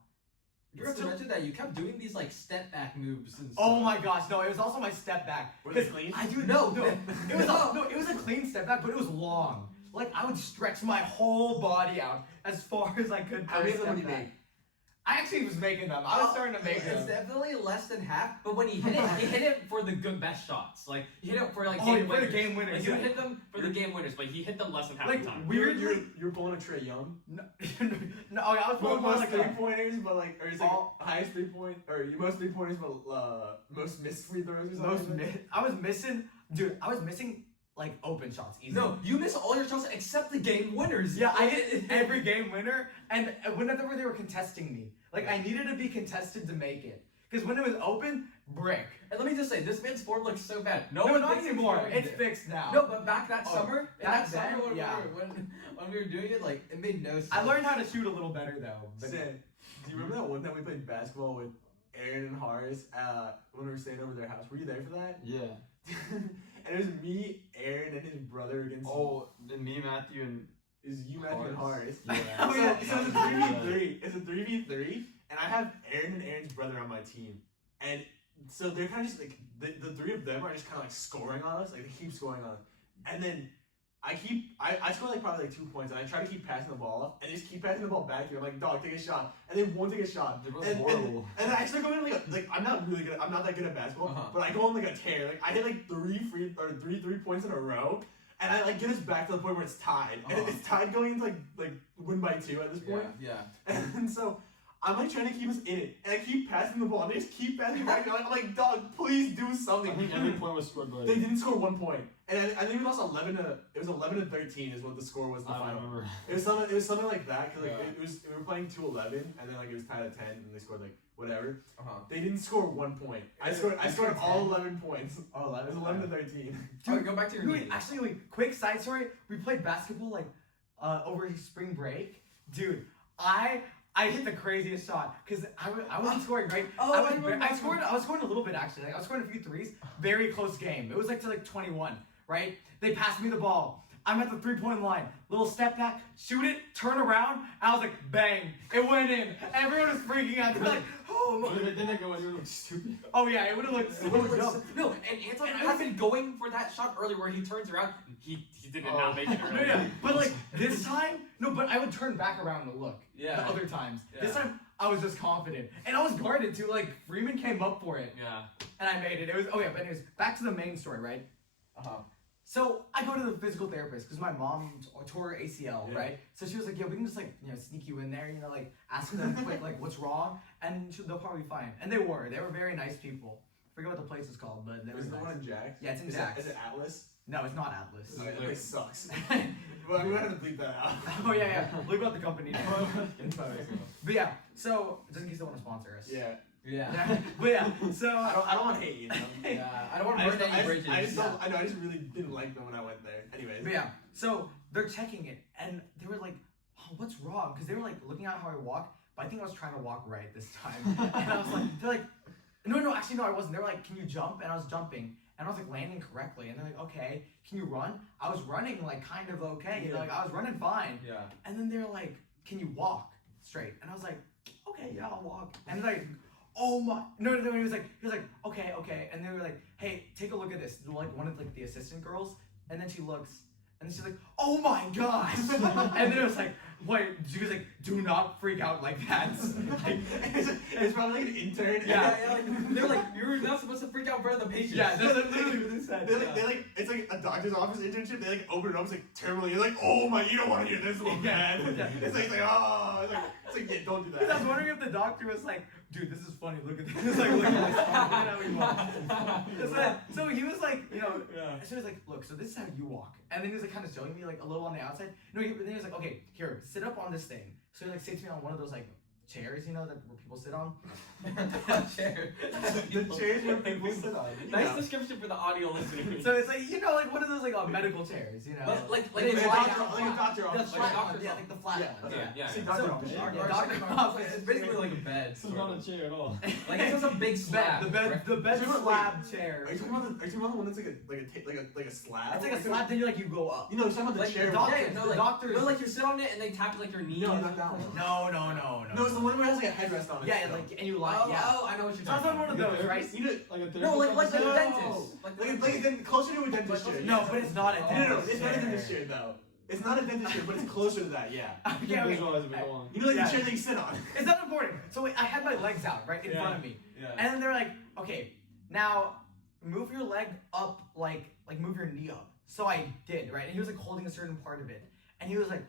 You forgot to mention that you kept doing these like step back moves and stuff. Oh my gosh, no! It was also my step back. Were they 'Cause clean? I do no. It was it was a clean step back, but it was long. Like I would stretch my whole body out as far as I could. How for a many of them step would you back. make? I actually was making them. I was starting to make It's them. definitely less than half. But when he hit it for the good best shots. Like he hit it for like Oh, game for the winners. game winners, Like, he would yeah. hit them for the game winners, but he hit them less than half Like, the time. weirdly, You're pulling a Trey Young. no, no, I was pulling more Most like three a, pointers, but like, or it's like all- highest 3 point, or most 3 pointers, but most missed free throws or something. I was missing, dude. I was missing like open shots. Easy. No, you miss all your shots except the game winners. Yeah, I hit every game winner, and whenever they were contesting me, like I needed to be contested to make it. Because when it was open, brick. And let me just say, this man's form looks so bad. No, one not thinks anymore. going It's there. fixed now. No, but back that Oh, summer, back then, when, yeah. when we were doing it, like it made no sense. I learned how to shoot a little better though. But Sam, do you remember that one time we played basketball with Aaron and Horace when we were staying over their house? Were you there for that? Yeah. And it was me, Aaron, and his brother against Oh, then me, Matthew, and it was you, Matthew, and Horace. Yeah. Oh, So, yeah. so it's a 3v3. It's a 3v3, and I have Aaron and Aaron's brother on my team. And so they're kind of just like, the three of them are just kind of like scoring on us. Like, they keep scoring on us. And then I score like probably like 2 points, and I try to keep passing the ball up, and they just keep passing the ball back to me. I'm like, dog, take a shot. And they won't take a shot. It was And horrible. then I start going like I'm not that good at basketball, but I go on like a tear. Like I hit like three 3 points in a row, and I like get us back to the point where it's tied, and it's tied going into like win by 2 at this Yeah, point. yeah. And so I'm like trying to keep us in it, and I keep passing the ball, and they just keep passing it back. I'm like, dog, please do something. I think every point was scored by. They didn't score 1 point, and I think it was 11 to 13 is what the score was in the I don't final. remember. It was something like that because like Yeah. we were playing 2-11, and then like it was tied at 10, and they scored like whatever. Uh-huh. They didn't score 1 point. I scored all 11 points. oh, It was 11 to 13. Dude, go back to your Dude, knees. actually, wait, quick side story. We played basketball like over spring break. Dude, I hit the craziest shot because I wasn't scoring right. Oh, I was scoring a little bit actually. Like, I was scoring a few threes. Very close game. It was like to like 21, right? They passed me the ball. I'm at the 3-point line. Little step back, shoot it, turn around. I was like, bang! It went in. Everyone was freaking out. They're like, oh my. Didn't it go when you look stupid? Oh yeah, it would have looked so dumb. No, and Anton had been going for that shot earlier where he turns around. He did not make it No, earlier. yeah, but like this time, no, but I would turn back around to look. Yeah. The other times, Yeah. this time I was just confident, and I was guarded too. Like Freeman came up for it, Yeah. and I made it. It was but anyways, back to the main story, right? Uh-huh. So I go to the physical therapist because my mom tore her ACL, Yeah. right? So she was like, "Yo, we can just like sneak you in there, like ask them quick, like what's wrong, and they'll probably be fine." And they were very nice people. I forget what the place is called, but they were Was the nice. one in Jax? Yeah, it's in Is Jax. Is it Atlas? No, it's not Atlas. That place sucks. But we might have to bleep that out. Oh yeah. Leave out the company name. But yeah, so just in case they want to sponsor us. Yeah. Yeah. But yeah, so I don't want to hate you. Yeah. I don't want I to just, burn any bridges. I just really didn't like them when I went there. Anyways. But yeah, so they're checking it, and they were like, "Oh, what's wrong?" Because they were like looking at how I walk, but I think I was trying to walk right this time. And I was like, they're like, no, actually no, I wasn't. They were like, "Can you jump?" And I was jumping, and I was like landing correctly. And they're like, "Okay, can you run?" I was running like kind of okay, like I was running fine. Yeah. And then they're like, "Can you walk straight?" And I was like, "Okay, yeah, I'll walk." And like, oh my, no, he was like, okay. And they were like, "Hey, take a look at this." Like one of like the assistant girls, and then she looks, and she's like, "Oh my gosh!" And then it was like, wait, she was like, "Do not freak out like that." Like, it's probably like an intern. Yeah. Like, they're like, you're not supposed to freak out in front of the patient. yeah, that's literally what they said. They like it's like a doctor's office internship. They like open it up. It's like terminally. You're like, oh my, you don't want to hear this one, man. Yeah. It's like oh, it's like yeah, don't do Because I was that. wondering if the doctor was like, "Dude, this is funny. Look at this. Like, look at this. Look at how he walks." So he was like, Yeah. so he was like, "Look, so this is how you walk." And then he was like kind of showing me like a little on the outside. No, then he was like, "Okay, here, sit up on this thing." So he like sits me on one of those like chairs, you know, that where people sit on. Chair. The chairs where people sit on. Nice description for the audio listeners. So it's like, you know, like one of those like medical chairs, you know. Like They a lie doctor- down. like a doctor The office. flat Like a ones, doctor's yeah, office. like the flat Yeah, ones. okay. Yeah. See, So, doctor office. yeah, Our doctor's doctor's office. It's basically like a bed. This is not a chair at all. Like it's just a big slab. The bed So wait, slab chair. Are you talking about the one that's like a slab? It's like a slab, then you go up. You know, you're talking about the Like chair. the with- doctor- Yeah, no, the like, doctors. No, like you sit on it and they tap like your knee. No, not that one. No. No, it's the one where it has like a headrest on it. Yeah, like and you lie. Oh, Yeah. oh, I know what you're So I was talking on one of about. those, right? You know, Like a therapist. No, like the No. dentist. like then closer to a dentist chair. No, yes. but it's not a No, dentist it's not a chair. dentist chair though. It's not a dentist chair, but it's closer to that. Yeah. You Okay, can okay. visualize it, but go on. You know, like Yeah. the chair that you sit on. It's not important. So wait, I had my legs out right in Yeah. front of me, Yeah. and then they're like, okay, now move your leg up, like move your knee up. So I did, right? And he was like holding a certain part of it, and he was like,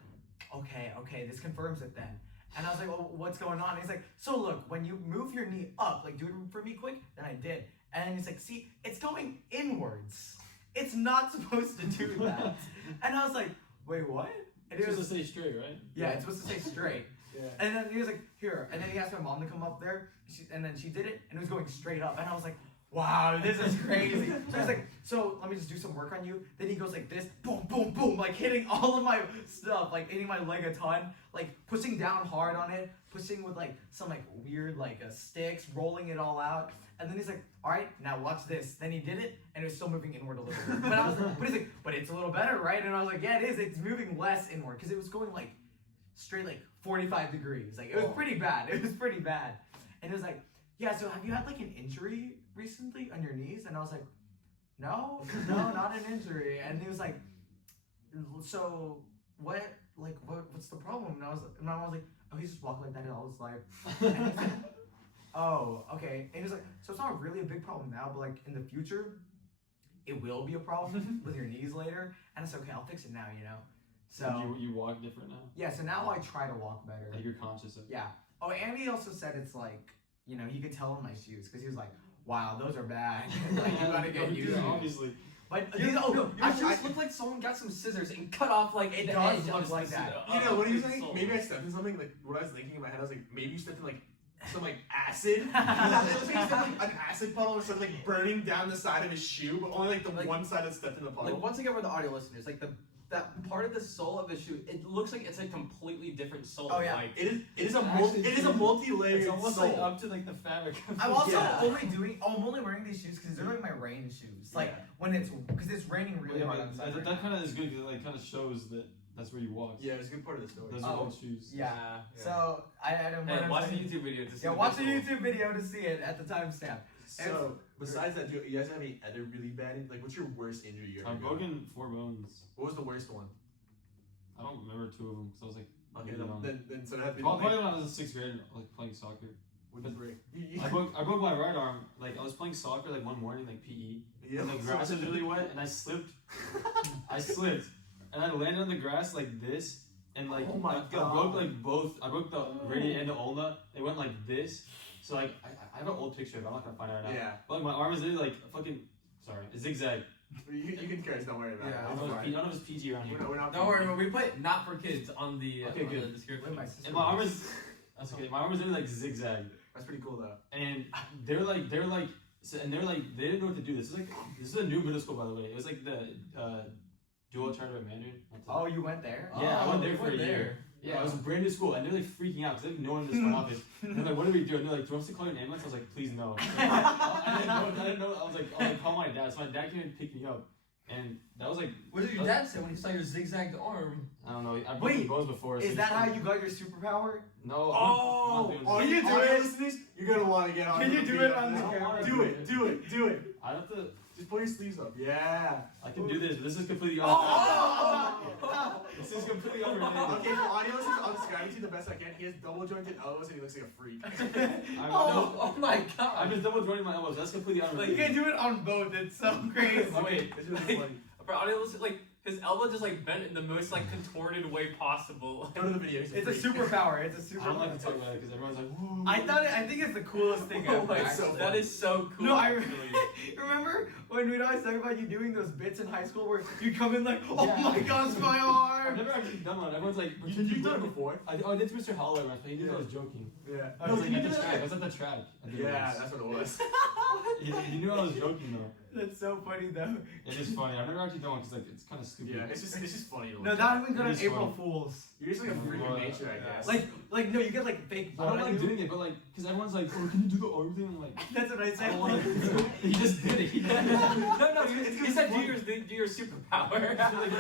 okay, this confirms it then. And I was like, well, what's going on? And he's like, so look, when you move your knee up, like do it for me quick. Then I did, and he's like, see, it's going inwards. It's not supposed to do that. And I was like, wait, what? And It's it was supposed to stay straight, right? yeah, it's supposed to stay straight. Yeah. And then he was like, here. And then he asked my mom to come up there. And then she did it, and it was going straight up. And I was like, wow, this is crazy. So he's like, so let me just do some work on you. Then he goes like this, boom, boom, boom, like hitting all of my stuff, like hitting my leg a ton, like pushing down hard on it, pushing with like some like weird like sticks, rolling it all out. And then he's like, all right, now watch this. Then he did it, and it was still moving inward a little bit. But I was like, but he's like, but it's a little better, right? And I was like, yeah, it is. It's moving less inward because it was going like straight like 45 degrees. Like it was pretty bad. It was pretty bad. And it was like, yeah, so have you had like an injury recently on your knees? And I was like, no, not an injury. And he was like, so what's the problem? And my mom was like, oh, he's just walking like that all his life. And he was like, oh, okay. And he was like, so it's not really a big problem now, but like in the future, it will be a problem with your knees later. And I said, okay, I'll fix it now, you know? So you walk different now. yeah, so now I try to walk better. Like you're conscious of. Yeah. Oh, and he also said it's like, you know, he could tell in my shoes because he was like, wow, those are bad. Like, you gotta get used to it. Obviously. But Your these, shoes actually, look like someone got some scissors and cut off like It the does edge look of like the that. You know what he was it's saying? so- Maybe I stepped in something. Like what I was thinking in my head, I was like, maybe you stepped in like some like acid. It was like an acid puddle or something like burning down the side of his shoe, but only like the Like- one side that stepped in the puddle. Like once again for the audio listeners, like that part of the sole of the shoe, it looks like it's a completely different sole. Oh, yeah. Like, it is a Actually, multi-layered It's almost sole. like up to like the fabric. I'm also Yeah. I'm only wearing these shoes because they're like my rain shoes. Like Yeah. when because it's raining really hard outside. right That now. kind of is good because it like kind of shows that that's where you walk. Yeah, it's a good part of the story. Those Oh. are old shoes. Yeah. So I don't Hey, want watch the to. YouTube video to see. Yeah, the watch the visual. YouTube video to see it at the timestamp. So besides that, do you guys have any other really bad? Like, what's your worst injury you ever I've got? broken 4 bones. What was the worst one? I don't remember 2 of them because I was like, Okay, really young. then so it had to be Probably when I was in 6th grade, like playing soccer. What did you break? I broke my right arm. Like I was playing soccer like one morning, like PE. Yeah. And the grass was really wet, and I slipped. And I landed on the grass like this, and like Oh my I God. broke like both. I broke the radius and the ulna. They went like this. So like I have an old picture, but I'm not gonna find it right now. Yeah. But like my arm is literally like a fucking a zigzag. You can curse. Don't worry about Yeah, it. I don't know if it's PG around here. We're not don't worry, we put not for kids on the, Okay, on good. the description. With my sister. And my arm is that's okay. My arm was literally like zigzag, That's pretty cool though. and they didn't know what to do. This is a new middle school, by the way. It was like the dual alternative Mandarin. Oh, you went there? Yeah, I went there you for a year. Yeah, it was a brand new school, and they're like freaking out because they have no one in this front office. And they're like, "What do we do?" And they're like, "Do you want us to call you an ambulance?" I was like, "Please no." I didn't know. I was like, "Call my dad." So my dad came and picked me up, and that was like, What did your dad say when he saw your zigzagged arm? I don't know. I've Wait, broken bones before. Is that how you got your superpower? No. Oh, I'm not doing Can you this. do audio it? listeners, you're gonna want to get on. Can you the do video it on for the this. camera? Do it. I have to. Just pull your sleeves up. Yeah. I can do this, but this is completely Oh! This is completely unrelated. Okay, for audio listeners, I'll describe it to you the best I can. He has double jointed elbows and he looks like a freak. Oh my god! I'm just double jointing my elbows. That's completely Like, unrelated. you can do it on both. It's so crazy. Oh wait. It's really funny. For audio listeners, like his elbow just like bent in the most like contorted way possible. Go to the videos. It's a superpower. It's a I don't like superpower. to talk about it because everyone's like, whoa. I think it's the coolest thing Oh ever. my so actually. that is so cool. No, I actually. remember when we'd always talk about you doing those bits in high school where you come in like, oh Yeah. my gosh, my I've arm. never actually done one. Everyone's like, You've done it before. I did Mr. Holloway once, but he knew I was joking. Yeah. I was like you at the did track. that? I was at the track. At the Yeah, race. that's what it was. He knew I was joking though. That's so funny though. It is funny. I've never actually done one because like it's kind of stupid. Yeah, it's just funny. To No, look that at. would be good It on is April funny. Fools. You're just like a freak of Well, nature, I guess. Like no, you get like fake I don't blood. like doing it, but like, because everyone's like, oh, can you do the arm thing? I'm like, That's what I I said. don't want to do it. He just did it. He did it. No, he said do your superpower. Like,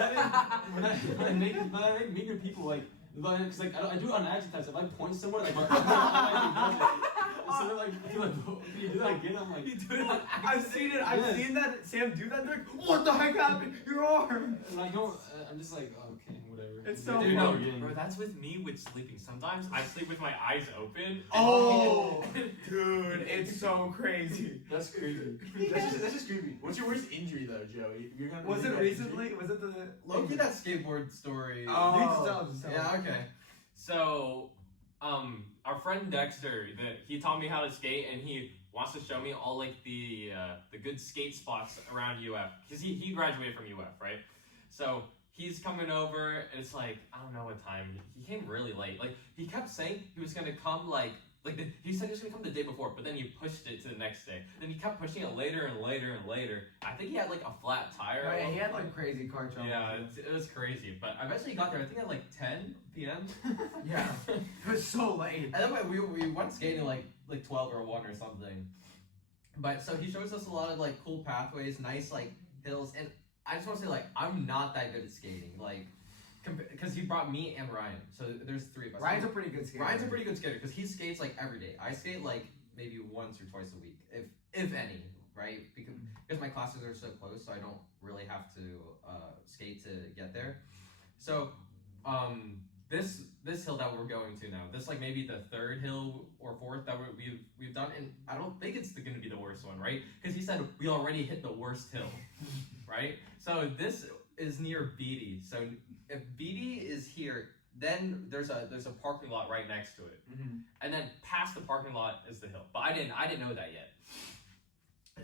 when I make meaner people like, because like I do it on action types. If I point somewhere, like, so they're like, you do that again? I'm like, You do it. I've seen it. I've Yes. seen that Sam do that. They're like, what the heck happened? Your arm. and I don't. I'm just like, oh, okay, whatever. It's so Dude, funny. no, Again. bro, that's with me with sleeping. Sometimes I sleep with my eyes open. Oh, dude, it's so crazy. That's crazy. That's just creepy. What's your worst injury though, Joey? You're gonna Was it recently? Was it the? Loki, that skateboard story. You just tell. Yeah, okay. So, our friend Dexter, he taught me how to skate, and he wants to show me all like the good skate spots around UF, because he graduated from UF, right? So he's coming over, and it's like I don't know what time. He came really late. Like he kept saying he was gonna come he said he was gonna come the day before, but then he pushed it to the next day. Then he kept pushing it later and later and later. I think he had like a flat tire. Right, he had like crazy car trouble. Yeah, it was crazy, but I eventually got there, I think at like 10 p.m. Yeah. It was so late. And then we went skating like 12 or 1 or something. But so he shows us a lot of like cool pathways, nice like hills, and I just want to say like I'm not that good at skating, like because he brought me and Ryan, so there's 3 of us. Ryan's a pretty good skater. Ryan's a pretty good skater because he skates like every day. I skate like maybe once or twice a week, if any, right? Because my classes are so close, so I don't really have to skate to get there. So this hill that we're going to now, this like maybe the 3rd hill or 4th that we've done, and I don't think it's gonna be the worst one, right? Because he said we already hit the worst hill, right? So this is near Beatty. So if Beatty is here, then there's a parking lot right next to it, and then past the parking lot is the hill. But I didn't know that yet.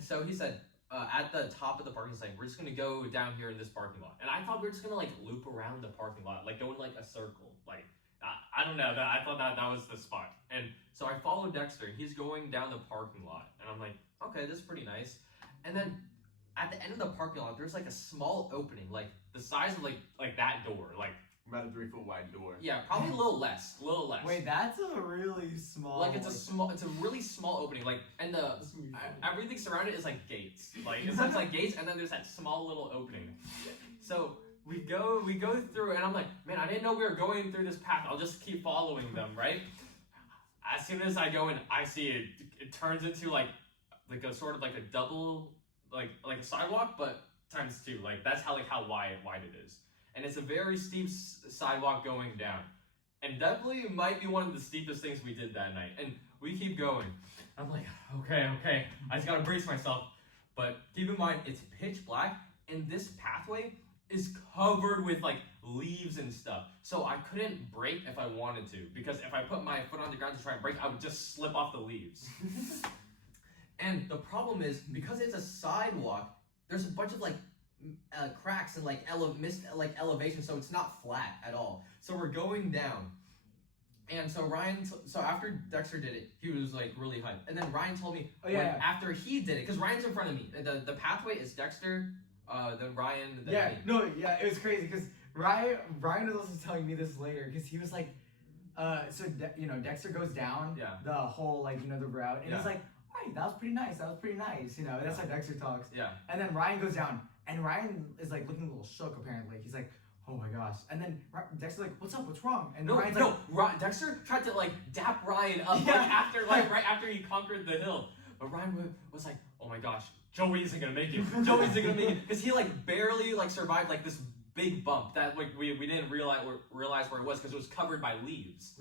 So he said at the top of the parking lot, we're just gonna go down here in this parking lot, and I thought we were just gonna like loop around the parking lot, like go in like a circle, like I don't know. I thought that was the spot, and so I followed Dexter, and he's going down the parking lot, and I'm like, okay, this is pretty nice, and then at the end of the parking lot, there's like a small opening, like the size of like that door, like About a 3-foot wide door. yeah, probably a little less. Wait, that's a really small. Like it's a really small opening, like, and everything surrounded is like gates, like it's like gates, and then there's that small little opening. So we go through, and I'm like, man, I didn't know we were going through this path. I'll just keep following them, right? As soon as I go in, I see it. It turns into like a sort of like a double, like a sidewalk, but times 2. Like that's how wide it is. And it's a very steep sidewalk going down, and definitely might be one of the steepest things we did that night. And we keep going. I'm like, okay, I just gotta brace myself. But keep in mind, it's pitch black, and this pathway is covered with like leaves and stuff. So I couldn't brake if I wanted to, because if I put my foot on the ground to try and brake, I would just slip off the leaves. And the problem is, because it's a sidewalk, there's a bunch of like cracks and like elevation, so it's not flat at all. So we're going down, and so so after Dexter did it, he was like really hyped, and then Ryan told me after he did it, because Ryan's in front of me, the pathway is Dexter, then Ryan, then me. It was crazy because Ryan was also telling me this later because he was like, Dexter goes down the whole the route, and he's like, right, that was pretty nice, that's how Dexter talks. Yeah. And then Ryan goes down, and Ryan is like looking a little shook apparently. He's like, oh my gosh. And then Dexter's like, what's up, what's wrong? And Ryan's like, Dexter tried to like dap Ryan up right after he conquered the hill. But Ryan was like, oh my gosh, Joey isn't gonna make it. Because he like barely like survived like this big bump that like we didn't realize where it was, because it was covered by leaves.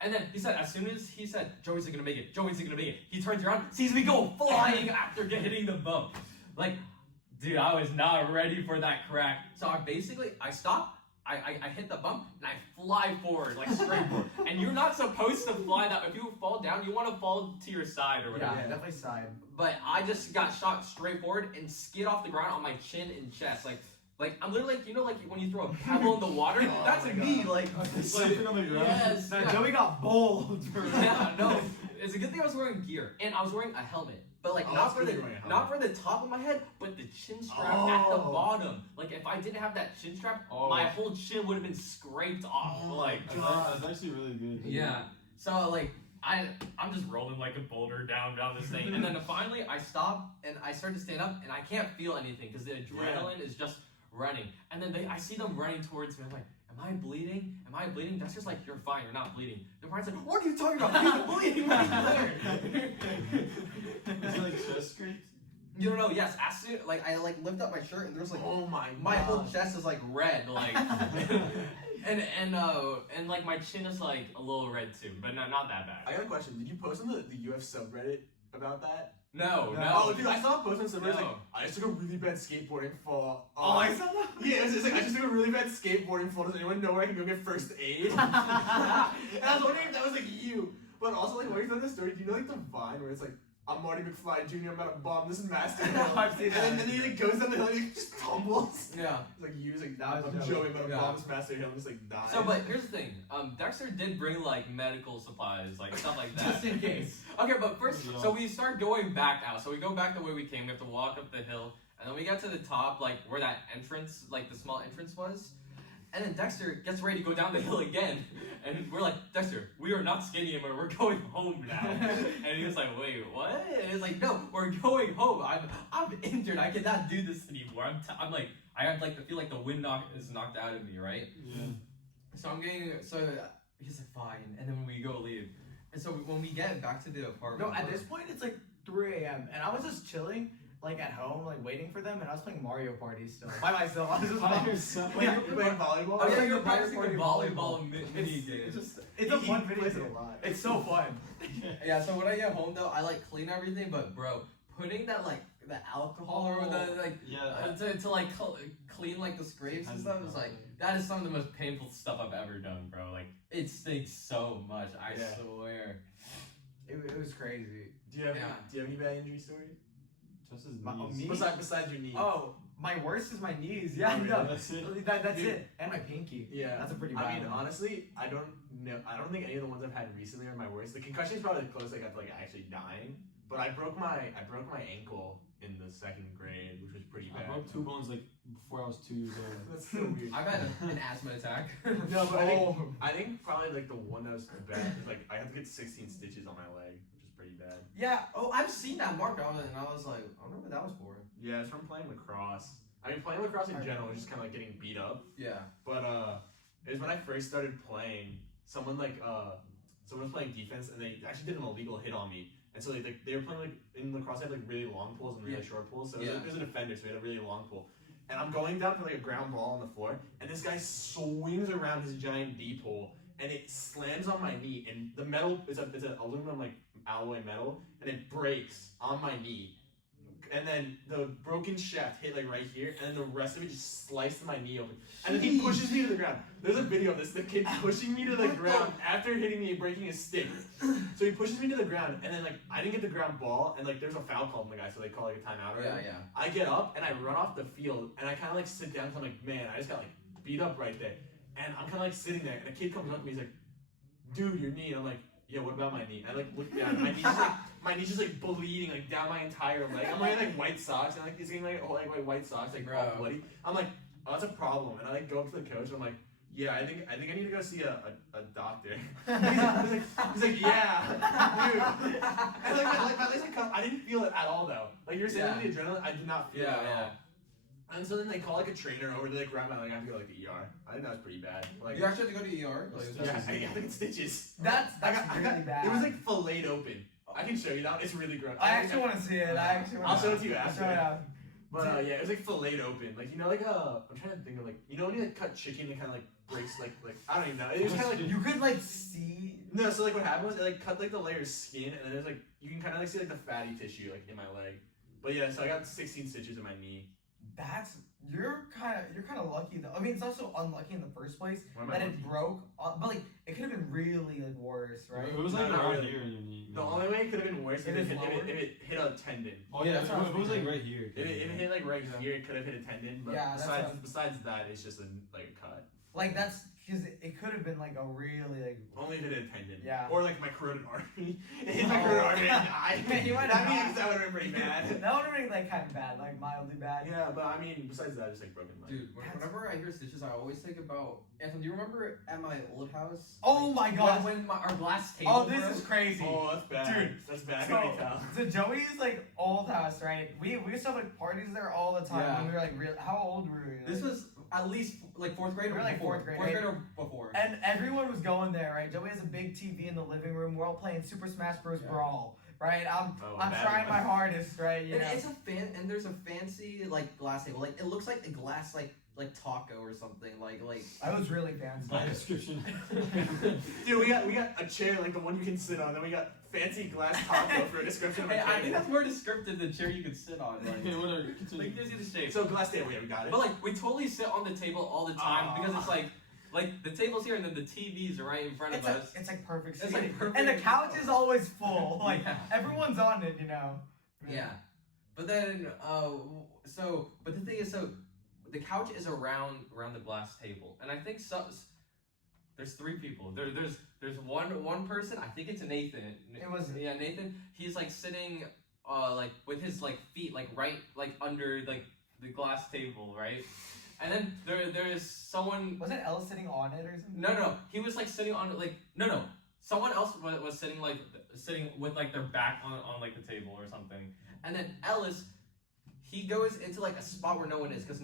And then he said, as soon as he said, Joey's gonna make it, he turns around, sees me go flying after hitting the bump. Like, Dude, I was not ready for that crack. So I stop, I hit the bump, and I fly forward, like straight forward. And you're not supposed to fly that. If you fall down, you want to fall to your side or whatever. Yeah, definitely side. But I just got shot straight forward and skid off the ground on my chin and chest. Like I'm literally like, you know, like when you throw a pebble in the water? Oh That's my me, God. like Sleeping on the ground. yes. No, Yeah. Joey got bowled. Yeah, no. It's a good thing I was wearing gear and I was wearing a helmet. But like Oh, not that's for good the you're wearing a not for the top of my head, but the chin strap at the Oh. bottom. Like if I didn't have that chin strap, Oh. my whole chin would have been scraped off. Oh Like my God. That's actually really good. yeah. So like I'm just rolling like a boulder down this thing, and then finally I stop and I start to stand up and I can't feel anything because the adrenaline is just running. And then I see them running towards me. I'm like, am I bleeding? Am I bleeding? That's just like, you're fine, you're not bleeding. The parents like, what are you talking about? You're bleeding right there. Is it like chest scrapes? You don't know? Yes. As soon like I like lift up my shirt and there's like Oh my my God. whole chest is like red, like. And like my chin is like a little red too, but not that I bad. got a question. Did you post on the UF subreddit about that? No. Oh, dude, I saw a post on subreddit. Like, No. I just took a really bad skateboarding fall. Oh, I saw that. Yeah, it's like I just took a really bad skateboarding fall. Does anyone know where I can go get first aid? And I was wondering if that was like you. But also, like, while you're telling this story, do you know like the Vine where it's like, I'm Marty McFly Jr., I'm about to bomb this Master Hill. I've seen that. And then he like goes down the hill and he just tumbles. Yeah. It's like you was like, That was I'm Joey. Joey, about to Yeah. bomb this Master Hill and just like die. So, but here's the thing. Dexter did bring like medical supplies, like stuff like that. Just in case. Okay, but first, Yeah. so we start going back out. So we go back the way we came. We have to walk up the hill, and then we get to the top, like where that entrance, like the small entrance was. And then Dexter gets ready to go down the hill again, and we're like, Dexter, we are not skating anymore. We're going home now. And he was like, wait, what? And he's like, no, we're going home. I'm injured. I cannot do this anymore. I'm like, I have like to feel like the wind is knocked out of me, right? Yeah. So he's like, fine. And then we go leave. And so when we get back to the apartment. No, at this point it's like 3 a.m. and I was just chilling, like at home, like waiting for them, and I was playing Mario Party still by myself. I was just By yourself? Wait, you're playing volleyball? Oh yeah, playing you're the practicing the Mario Party volleyball mini It's game. just it's a fun video. plays it game. a lot. It's so fun. Yeah, so when I get home though, I like clean everything, but bro, putting that like the alcohol or the like Yeah. to like clean like the scrapes and stuff is like that is some of the most painful stuff I've ever done, bro. Like it stinks so much, I Yeah. swear. It was crazy. Do you have Yeah. any bad injury stories? Just his My- knees. me? Besides your knee. Oh, my worst is my knees. Yeah, Oh, no, That's it. that's Dude. it. And my pinky. Yeah, That's a pretty bad I mean, one. honestly, I don't know. I don't think any of the ones I've had recently are my worst. The concussion is probably the closest I got to like actually dying. But I broke my ankle in the 2nd grade, which was pretty I bad. broke 2 bones like before I was 2 years old. That's so weird. I've had an asthma attack. No, but Oh. I think probably like the one that was bad is like I had to get 16 stitches on my leg, which is pretty bad. Yeah. Oh, I've seen that marked on it, and I was like, I wonder what that was for. Yeah, it's from playing lacrosse. I mean, playing lacrosse in general is just kind of like getting beat up. Yeah. But it was when I first started playing. Someone was playing defense, and they actually did an illegal hit on me. And so they were playing like in lacrosse, they had like really long poles and really short poles. So it was a defender, so he had a really long pole. And I'm going down for like a ground ball on the floor, and this guy swings around his giant D pole, and it slams on my knee. And the metal, it's an aluminum like alloy metal, and it breaks on my knee. And then the broken shaft hit like right here, and then the rest of it just sliced my knee open. And then he pushes me to the ground. There's a video of this, the kid pushing me to the ground after hitting me and breaking his stick. So he pushes me to the ground, and then like I didn't get the ground ball, and like there's a foul called on the guy, so they call like a timeout or whatever. Yeah. I get up and I run off the field, and I kind of like sit down, so I'm like, man, I just got like beat up right there. And I'm kind of like sitting there, and a kid comes up to me, he's like, dude, your knee. And I'm like, yeah, what about my knee? I like look down, and my knee's just like bleeding like down my entire leg. I'm wearing like white socks, and like he's getting like white socks like all Bro. bloody. I'm like, oh, that's a problem. And I like go up to the coach, and I'm like, yeah, I think I need to go see a doctor. he's like, yeah, dude. And like my legs like cut. I didn't feel it at all though. Like you're saying with the adrenaline, I did not feel it at all. And so then they call like a trainer over to like grab my leg. I have to go to like the ER. I think that was pretty bad. Like, You actually have to go to ER. Like, yeah, I have to get stitches. That's I got really bad. It was like filleted open. I can show you that. It's really gross. I actually want to see it. I'll show it to you after. Show it out. But yeah, it was like filleted open. Like you know, like I'm trying to think of like when you like cut chicken, it kind of like breaks like I don't even know. It was kind of like You could like see. no. So like what happened was it like cut like the layer of skin, and then there's like you can kind of like see like the fatty tissue like in my leg. But yeah, so I got 16 stitches in my knee. you're kind of lucky though. I mean, it's also unlucky in the first place Why am I that lucky? it broke. But like, it could have been really like worse, right? It was like No, not around really. here in your knee. The only way it could have been worse It if is lower? if it hit a tendon. Oh yeah, That's what I was it was like thinking. right here. If it hit like right Yeah. here, it could have hit a tendon. But Yeah, that's what I was- besides that, it's just like a cut. Like that's because it could have been like a really like. Only if it hit a tendon. Yeah. Or like my carotid artery. It hit my Oh. carotid artery and died. Man, you might that have means that would have been pretty bad. That would have been like kind of bad, like mildly bad. Yeah, but I mean, besides that, it's like broken leg. Dude, whenever I hear stitches, I always think about. Anthony, do you remember at my old house? Oh my god. When our glass table. Oh, this broke? is crazy. Oh, that's bad. Dude, That's bad. I So, can tell. so Joey's like old house, right? We used to have like parties there all the time Yeah. when we were like real. How old were we? This was at least like fourth grade We or were, like, before. fourth grade, Fourth grade right? or before. And everyone was going there, right? Joey has a big TV in the living room. We're all playing Super Smash Bros. Yeah. Brawl, right? I'm bad trying one. my hardest, right? You And know? it's and there's a fancy like glass table. Like it looks like a glass like taco or something. Like I was really fancy. My description. Dude, we got a chair like the one you can sit on. Then we got fancy glass taco for a description of a Hey, I think chair. that's more descriptive than chair you can sit on. Okay, Like, whatever. Continue. like gives you the shape. So glass table, yeah, we got it. But like we totally sit on the table all the time because it's like the table's here and then the TV's right in front of us. It's like perfect It's seating. like perfect. And the couch is always full. Like Yeah. everyone's on it, you know. Yeah, but then but the thing is, so the couch is around the glass table, and I think there's three people. There's one person. I think it's Nathan. It was- Nathan. He's like sitting like with his like feet like right like under like the glass table, right? And then there's someone. Wasn't Elle sitting on it or something? No, he was like sitting on like no. Someone else was sitting with like their back on like the table or something. And then Ellis, he goes into like a spot where no one is, because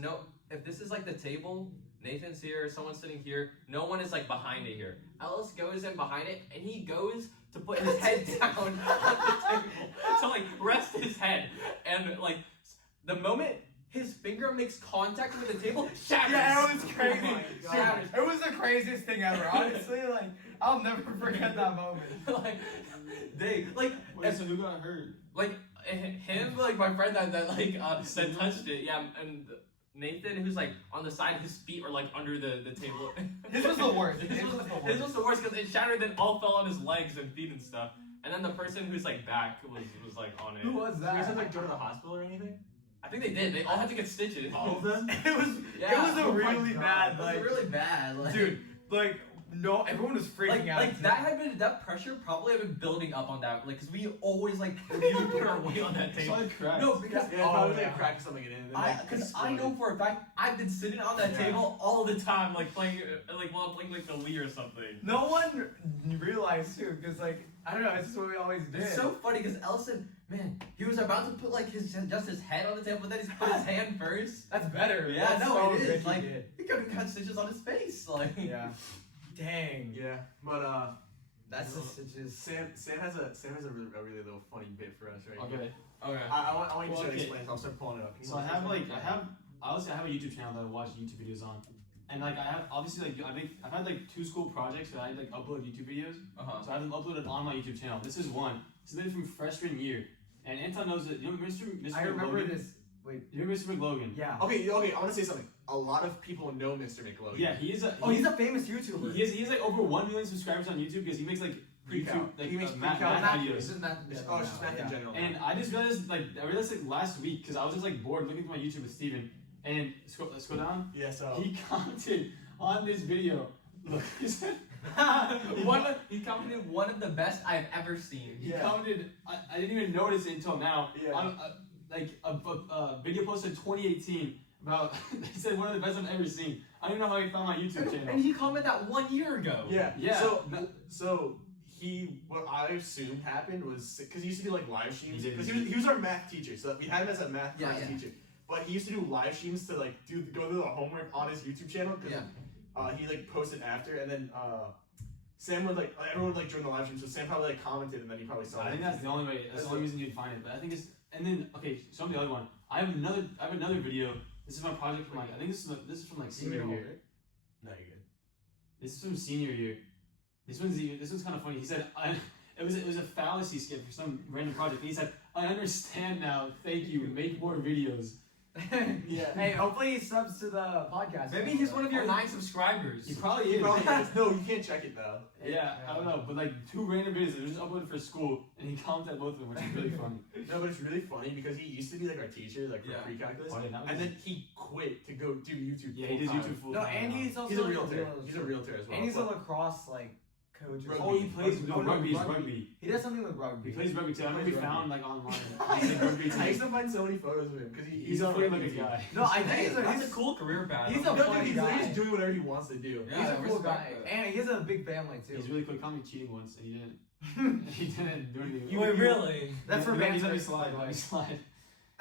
if this is like the table, Nathan's here, someone's sitting here, no one is like behind it here. Ellis goes in behind it and he goes to put his head down on the table to like rest his head, and like the moment his finger makes contact with the table, shatters. Yeah, it was crazy. Oh my God. Shatters. It was the craziest thing ever. Honestly, like I'll never forget that moment. Like they like Wait, so who got hurt? like him, like my friend that that touched it, yeah, and Nathan, who's like on the side, his feet are like under the table. His was the worst. His was the worst because it shattered, then all fell on his legs and feet and stuff. And then the person who's like back was like on it. Who was You guys that? have like go to the hospital or anything? I think they did. They all had to get stitches. All of them? It was. Yeah. It was a Oh my really God. bad. It was Like, really bad. Like, dude. Like, no, everyone was freaking out. like that had been that pressure probably had been building up on that, like, because we always like we would put our weight on that table. Solid crack. No, because Yeah, Oh, probably yeah. like crack something in it. And then, because I know for a fact I've been sitting on that Yeah. table all the time, like playing, like while I'm playing like the Wii or something. No one realized too, because like I don't know, it's just what we always did. It's so funny because Ellison, man, he was about to put like his head on the table, but then he put his hand first. That's better. Yeah, That's no, so it is. good he Like did. he could have got stitches on his face. Like Yeah. Dang. Yeah, but That's the stitches. Sam has a really little funny bit for us, right? Okay. okay. I want you Well, to okay. explain. So I'll start pulling it up. So I have a YouTube channel that I watch YouTube videos on, and like I have obviously like I've had like 2 school projects that I like upload YouTube videos. So I have them uploaded on my YouTube channel. This is one. Submitted from freshman year, and Anton knows it. You know Mr. I remember McLogan? this. Wait. You know Mr. McLogan? Yeah. Okay. I want to say something. A lot of people know Mr. McLogan. Yeah, he is a. Oh, he's a famous YouTuber. He has like over 1 million subscribers on YouTube because he makes like Pre-cal. YouTube like He makes math pre-cal videos. This is math. Oh, it's just math in general. And I just realized like last week because I was just like bored looking through my YouTube with Steven, and scroll down. Yeah. So He commented on this video. Look, he said He commented one of the best I've ever seen. he Yeah. commented. I didn't even notice it until now. Yeah. On like a video posted in 2018 about. He said one of the best I've ever seen. I don't even know how he found my YouTube channel. And he commented that 1 year ago. yeah. Yeah. So what I assumed happened was because he used to do like live streams He did. because he was our math teacher, so we had him as a math Yeah, class yeah. teacher. But he used to do live streams to like go through the homework on his YouTube channel because he like posted after, and then Sam would like everyone would like join the live stream, so Sam probably like commented, and then he probably saw I it. think that's the only way. That's the only reason you'd find it. But I think it's and then okay. So the other one. I have another video. This is my project from like I think this is from like senior year. No, you're good. This is from senior year. This one's kind of funny. He said it was a fallacy skit for some random project. And he said, "I understand now. Thank you. Make more videos." Yeah. Hey, hopefully he subs to the podcast. Maybe he's one of your 9 subscribers. He probably He is. probably is. No, you can't check it though. Yeah, I don't know, but like 2 random videos that were just uploaded for school, and he commented both of them, which is really funny. No, but it's really funny because he used to be like our teacher, like for Yeah. pre-calculus, Oh, yeah, that was and then he quit to go do YouTube. Yeah, he did full-time. YouTube full No, time. and he's also He's a like realtor. He's a realtor as well. And he's a but- lacrosse like coach. Or Rugby. Oh, he plays Oh, no, rugby. rugby. Rugby. He does something with He rugby. plays rugby too. I remember we Rugby. found like online. He's in rugby I used team. to find so many photos of him because He's on a funny rugby looking team. guy. No, I think Hey, he's that's a cool career path. he's a No, dude, funny he's guy. literally just doing whatever he wants to do. Yeah, He's a I cool guy, respect that. and he has a big family too. He's really quick. Caught me cheating once, and he didn't. He didn't do anything. Wait, really? That's for He's banter. let me slide. Let me slide.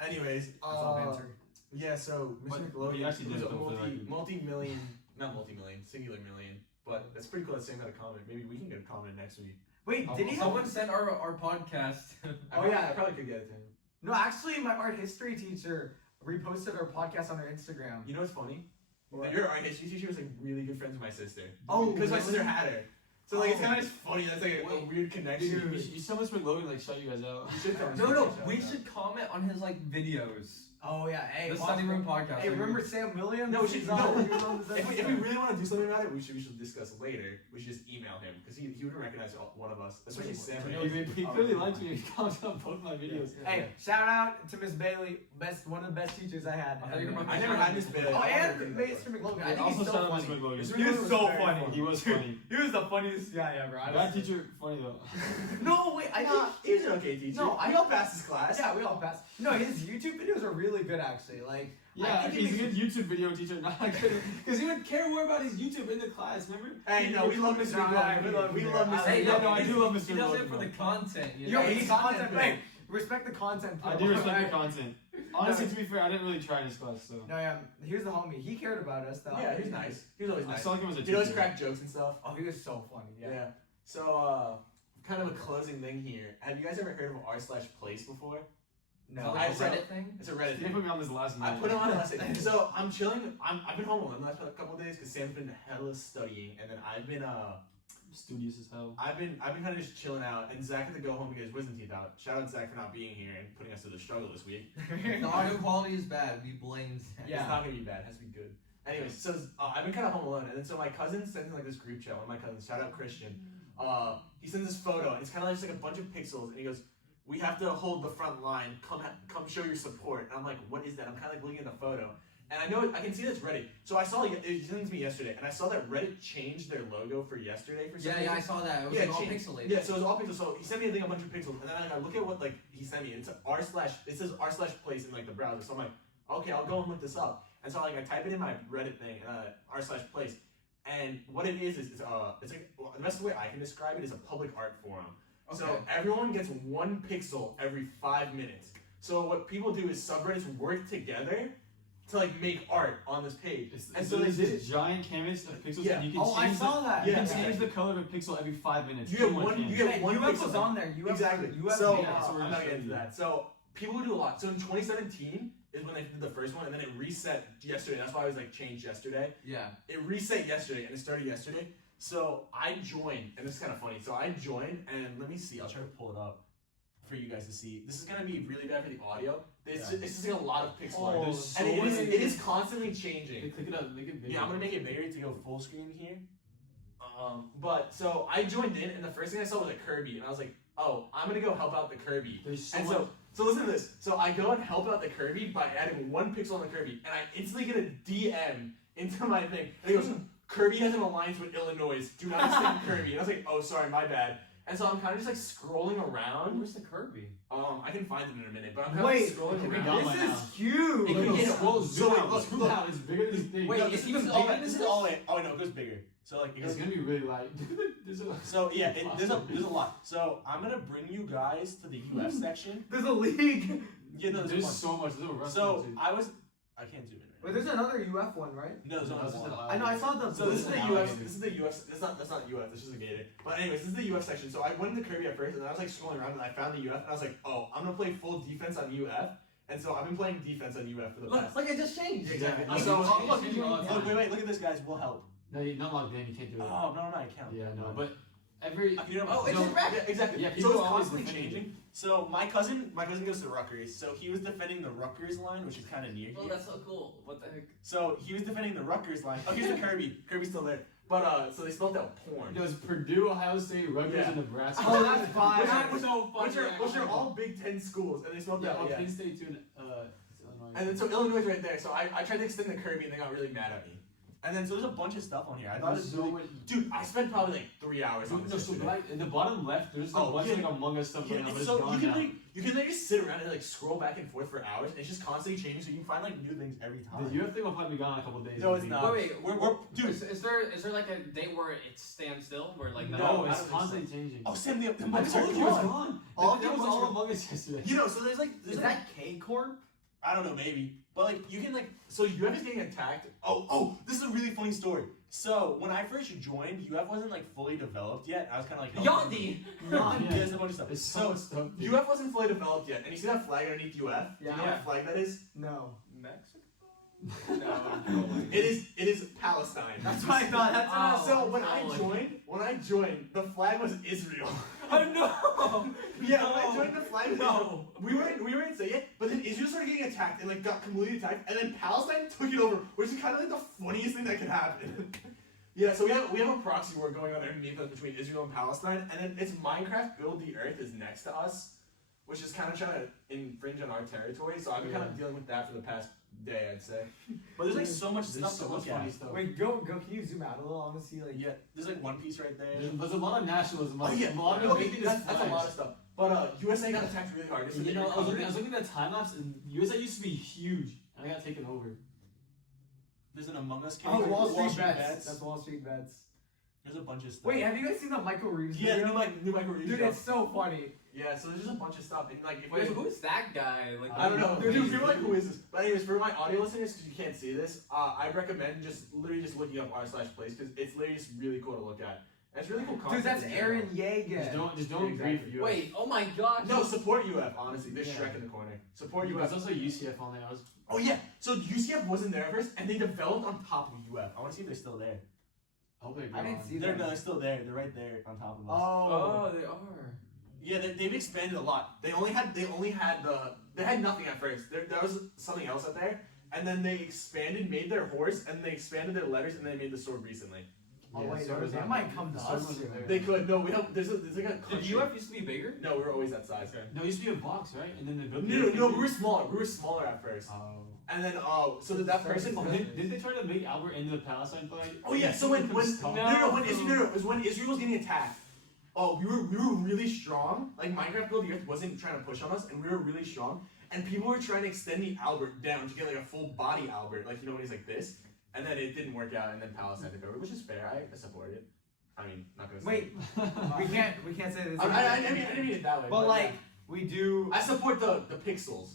Anyways, That's all banter. yeah. So Mr. But McLovin he actually was did a it for like- multi-million, not multi-million, singular million. But it's pretty cool that Sam got a comment. Maybe we can get a comment next week. Wait, did he have? Someone sent our podcast. Oh, yeah. I probably could get it to him. No, actually, my art history teacher reposted our podcast on her Instagram. You know what's funny? What? Your art history teacher was like really good friends with my sister. Oh, because my really? sister had her. So like it's Oh. kind of just funny. That's like a Wait, weird connection. You saw Mr. McLovin like shut you guys out. You should tell No, me. we should comment on his like videos. Oh yeah, hey, The Study Room podcast. Hey, remember Sam Williams? No, we should- He's on- no. he was on this If we episode. really want to do something about it, we should discuss later. We should just email him because he would recognize one of us, especially Sam. He clearly liked me. He commented on both my videos. Hey, shout out to Miss Bailey, one of the best teachers I had. I thought you were about I never had Miss Bailey. Oh, I and wanted to think Mr. McLovin. I think Also he's so shout out funny. Mr. McLovin. Mr. He was McLovin so very funny. He was funny. He was the funniest guy ever. That honestly. teacher funny though. No, wait, I think. He was an okay teacher. No, I- we all passed his class. Yeah, we all passed. No, his YouTube videos are really good actually. Like, Yeah, I think he's a he good YouTube video teacher, not good because he would care more about his YouTube in the class. Remember? Hey, no, we love Mr. Nah, McLovin. we love We Mr. love McLovin. Mr. Hey, McLovin. no, I do love Mr. He does it McLovin, for the though. content. You Yo, know? he's he's content. content Hey, respect the content. I bro. do respect the content. Honestly, to be fair, I didn't really try in his class, so. No, yeah, he was the homie. He cared about us though. Yeah, he's nice. He was always I nice. saw like him as a He always teacher. crack jokes and stuff. Oh, he was so funny. Yeah. Yeah. So, kind of a closing thing here. Have you guys ever heard of r/place before? Is that No. like a I- so- Reddit thing? It's a Reddit They thing. put me on this last I night. put him on a lesson. So I'm chilling. I've been home alone the last couple of days because Sam's been hella studying, and then I've been Studious as hell. I've been kind of just chilling out, and Zach had to go home to get his wisdom teeth out. Shout out to Zach for not being here and putting us through the struggle this week. The audio quality is bad. We blame Zach. Yeah. It's not gonna be bad. It has to be good. Anyways, so I've been kind of home alone, and then so my cousin sent me like this group chat. One of my cousins, shout out Christian. He sends this photo, and it's kind of like just like a bunch of pixels, and he goes, "We have to hold the front line. Come show your support." And I'm like, "What is that?" I'm kind of like looking at the photo, and I know I can see that's Reddit. So I saw it sent it to me yesterday, and I saw that Reddit changed their logo for yesterday for some Yeah, I reason. saw that. It was Yeah, like all change- pixelated. Yeah, so it was all pixels. So he sent me a bunch of pixels, and then I look at what like he sent me. And it says r/place in like the browser. So I'm like, okay, I'll go and look this up. And so like I type it in my Reddit thing, r/place, and what it is it's like the best way I can describe it is a public art forum. So Okay. everyone gets 1 pixel every 5 minutes. So what people do is subreddits work together to like make art on this page. And so there's this giant canvas of pixels, Yeah. and you can Oh, I change saw that. you Yeah. can change the color of a pixel every 5 minutes. You have in one. canvas. You get Hey, one UF pixel. was on there. UF Exactly. UF So yeah, so we're I'm gonna not show getting into you. that. So people do a lot. So in 2017 is when they did the first one, and then it reset yesterday. That's why I was like changed yesterday. Yeah. It reset yesterday, and it started yesterday. So I joined, and this is kind of funny. So I joined, and let me see. I'll try to pull it up for you guys to see. This is gonna be really bad for the audio. It's just like a lot of pixel art. There's so And it is, many- it is constantly Hey, changing. click it up, make it bigger. Yeah, I'm gonna make it bigger to go full screen here. But so I joined in, and the first thing I saw was a Kirby, and I was like, oh, I'm gonna go help out the Kirby. There's so And much. so listen to this. So I go and help out the Kirby by adding 1 pixel on the Kirby, and I instantly get a DM into my thing. And he goes, Kirby has an alliance with Illinois. Do not extend Kirby. And I was like, oh, sorry, my bad. And so I'm kind of just like scrolling around. Where's the Kirby? I can find it in a minute, but I'm kind Wait, of scrolling it could be around. gone. This by is now. huge. It could Look, be- scroll, so zoom wait, out, look, zoom look. out. It's bigger than this thing. Wait, No, it's this is even the bigger bigger. than This is this? all the way. Oh no, it goes bigger. So like it It's goes. gonna be really light. There's a- So yeah, there's a lot. So I'm gonna bring you guys to the UF section. There's a league. Yeah, no, There's there's one. so much. There's a rust So too. I can't zoom in. Wait, Right there's another UF one, right? now. No, there's No, only this is one. an I know. I saw the. So this is the Alligator. UF. This is the UF. That's not UF. That's just a gator. But anyways, this is the UF section. So I went into Kirby at first, and then I was like scrolling around, and I found the UF, and I was like, oh, I'm gonna play full defense on UF. And so I've been playing defense on UF for the past. Look, it just changed. Yeah, exactly. Yeah, So it's look, changing all the time. wait, look at this, guys. We'll help. No, you're not logged in. You can't do it. Oh no, I can't. Yeah, no, but every. You know, Oh, it's so- his rep. yeah, exactly. Yeah, so people it's are always constantly defending changing. So my cousin goes to Rutgers. So he was defending the Rutgers line, which is kind of near Oh, here. that's so cool. What the heck? So he was defending the Rutgers line. Oh, here's the Kirby. Kirby's still there. But so they spelled out porn. It was Purdue, Ohio State, Rutgers, Yeah. and Nebraska. Oh, that's fine. Which are all Big Ten schools, and they spelled Yeah, out. oh, Yeah. Penn State too. Illinois. And then so Illinois is right there. So I tried to extend the Kirby, and they got really mad at me. And then so there's a bunch of stuff on here. I thought it was so really, much. dude. I spent probably like 3 hours on No, this. so yesterday. like in the bottom left, there's just a bunch of like Among Us stuff Yeah, going on, but it's it's so gone you can now. like just sit around and like scroll back and forth for hours. And it's just constantly changing, so you can find like new things every time. The UF thing will probably be gone in a couple days. No, it's not. Wait, We're dude. Is there like a day where it stands still, where like No, No, I it's don't think constantly changing. Oh, Sam, the I Among Us are told you it's gone. gone. All That the was Among Us all are- Among Us yesterday. You know, so there's like Is that K Corp? I don't know, maybe. But like you can like so UF is getting attacked. Oh, this is a really funny story. So when I first joined, UF wasn't like fully developed yet. I was kind of like Yandi. Yeah. There's a bunch of stuff. There's so So much stuff. dude. UF wasn't fully developed yet, and you see that flag underneath UF? Do you know Yeah. what flag that is? No. Mexico. It is Palestine. That's what I thought. That's what I was So when Holy. I joined, the flag was Israel. Oh no! Yeah, when I joined, the flag was No. Israel. We weren't saying it, but then Israel started getting attacked and like got completely attacked, and then Palestine took it over, which is kind of like the funniest thing that could happen. Yeah, so we have a proxy war going on underneath us between Israel and Palestine, and then it's Minecraft Build the Earth is next to us, which is kind of trying to infringe on our territory. So I've been kind of dealing with that for the past day, I'd say. But there's like so much There's stuff so to much look funny at. stuff. Wait, go. Can you zoom out a little? I want to see like. Yeah, there's like One Piece right there. There's a lot of nationalism. Oh Like, yeah, a lot of okay, big thing is that's a lot flags. of stuff. But USA got attacked really hard. This is You the know, I was recovery. looking at that time lapse, and USA used to be huge, and they got taken over. There's an Among Us Oh, character. Wall Street bets. That's Wall Street bets. There's a bunch of stuff. Wait, have you guys seen the Michael Reeves Yeah, video? new Michael Reeves Dude, stuff. it's so funny. Yeah, so there's just a bunch of stuff. And like, if Wait, you who's that guy? Like, I don't know. Dude, Dude, people are like, who is this? But anyways, for my audio listeners, because you can't see this, I recommend just looking up r/plays because it's literally just really cool to look at. And it's really cool content. Dude, that's in general. Aaron Yeager. Just don't Exactly. grief UF. Wait, oh my gosh. No, support UF. Honestly, there's Yeah. Shrek in the corner. Support There's UF. also UCF on there. I was. Oh yeah. So UCF wasn't there at first, and they developed on top of UF. I want to see if they're still there. I hope they I didn't see They're that. no, they're still there. They're right there on top of us. Oh. Oh, they are. Yeah, they've expanded a lot. They had nothing at first. There was something else up there, and then they expanded, made their horse, and they expanded their letters, and they made the sword recently. Oh, Yeah, wait, so they is that- might come to so us was soon. there. They could no, we have there's like a Did country. UF used to be bigger? No, we were always that size. No, it used to be a box, right? And then they built. No, we were smaller. We were smaller at first, Oh. and then so that person. Oh, didn't they try to make Albert into the Palestine flag? Oh yeah, so when Stop. it was when Israel was getting attacked. Oh, we were really strong. Like Minecraft Build the Earth wasn't trying to push on us, and we were really strong. And people were trying to extend the Albert down to get like a full body Albert, like you know when he's like this. And then it didn't work out, and then Palestine took over, which is fair. I support it. I mean, not gonna say. Wait, we can't say this. I didn't mean it that way. But like, we do. I support the pixels.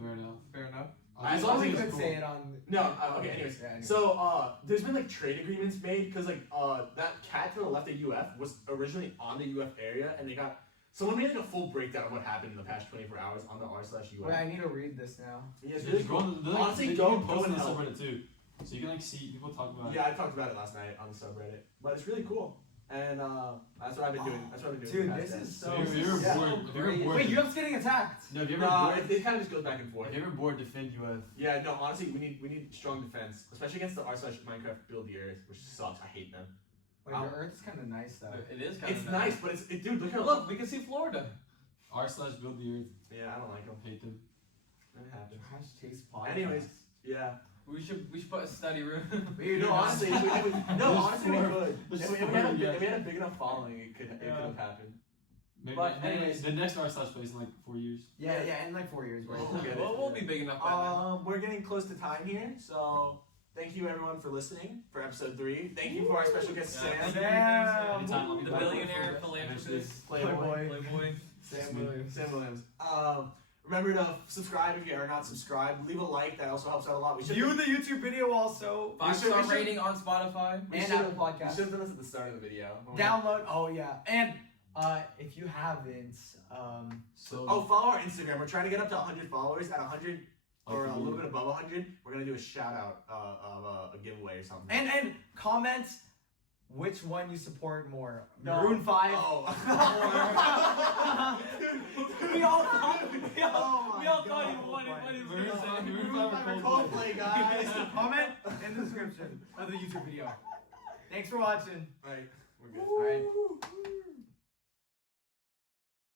Fair enough. Fair enough. As long as we could say it on. No, okay. Anyways, Yeah, anyway. so there's been like trade agreements made because like that cat to the left of UF was originally on the UF area, and they got someone made like a full breakdown of what happened in the past 24 hours on the r/UF. Wait, I need to read this now. Yeah, it's Yeah, really just go cool. on the, like, Honestly, they go can post and on the help. subreddit too, so you can like see people talk about. Yeah, I talked about it last night on the subreddit, but it's really cool, and that's what I've been doing. That's what I've been doing. Dude, the this past is day. So so. if you're Yeah. bored, if you're Great. bored, Wait, UF's getting attacked. no, if you're ever No, bored, it kind of just goes back and forth. if you're ever bored, defend UF. Yeah, no, honestly, we need strong defense, especially against the r/Minecraft Build the Earth, which sucks. I hate them. Wait, the Earth's kind of nice though. It is kind It's of nice, but dude, look how Look, we can see Florida. R/Build the Earth. Yeah, I don't like them. Hate them. It happens. Trash taste podcast. Anyways, yeah. We should put a study room. No, honestly, if we could. There's If we four, had yeah. a big enough following, it could have happened. Maybe, But and then anyways- the next r/place in like 4 years. Yeah, in like 4 years, right? We'll get it. We'll be big enough by then. We're getting close to time here, so thank you everyone for listening for episode 3. Thank you for our special guest Yeah, Sam. thank you, Sam. Anytime, I'll be The back. billionaire Eventually. philanthropist. Playboy. Playboy. Sam Williams. Sam Williams. Remember to subscribe if you are not subscribed. Leave a like, that also helps out a lot. We should View the YouTube video also. 5-star should- rating on Spotify. we and should- Apple We Podcast. should have done this at the start of the video. Download. Oh yeah, and if you haven't, So follow our Instagram. We're trying to get up to 100 followers. At 100 or Like a little you. bit above 100, we're gonna do a shout out of a giveaway or something. and comment which one you support more. No. Maroon 5. Oh. We all thought Oh we my all thought God. he wanted, but he was Maroon gonna say five, Maroon Maroon 5 5 or or Coldplay. Coldplay, guys. Comment in the description of the YouTube video. Thanks for watching. Right.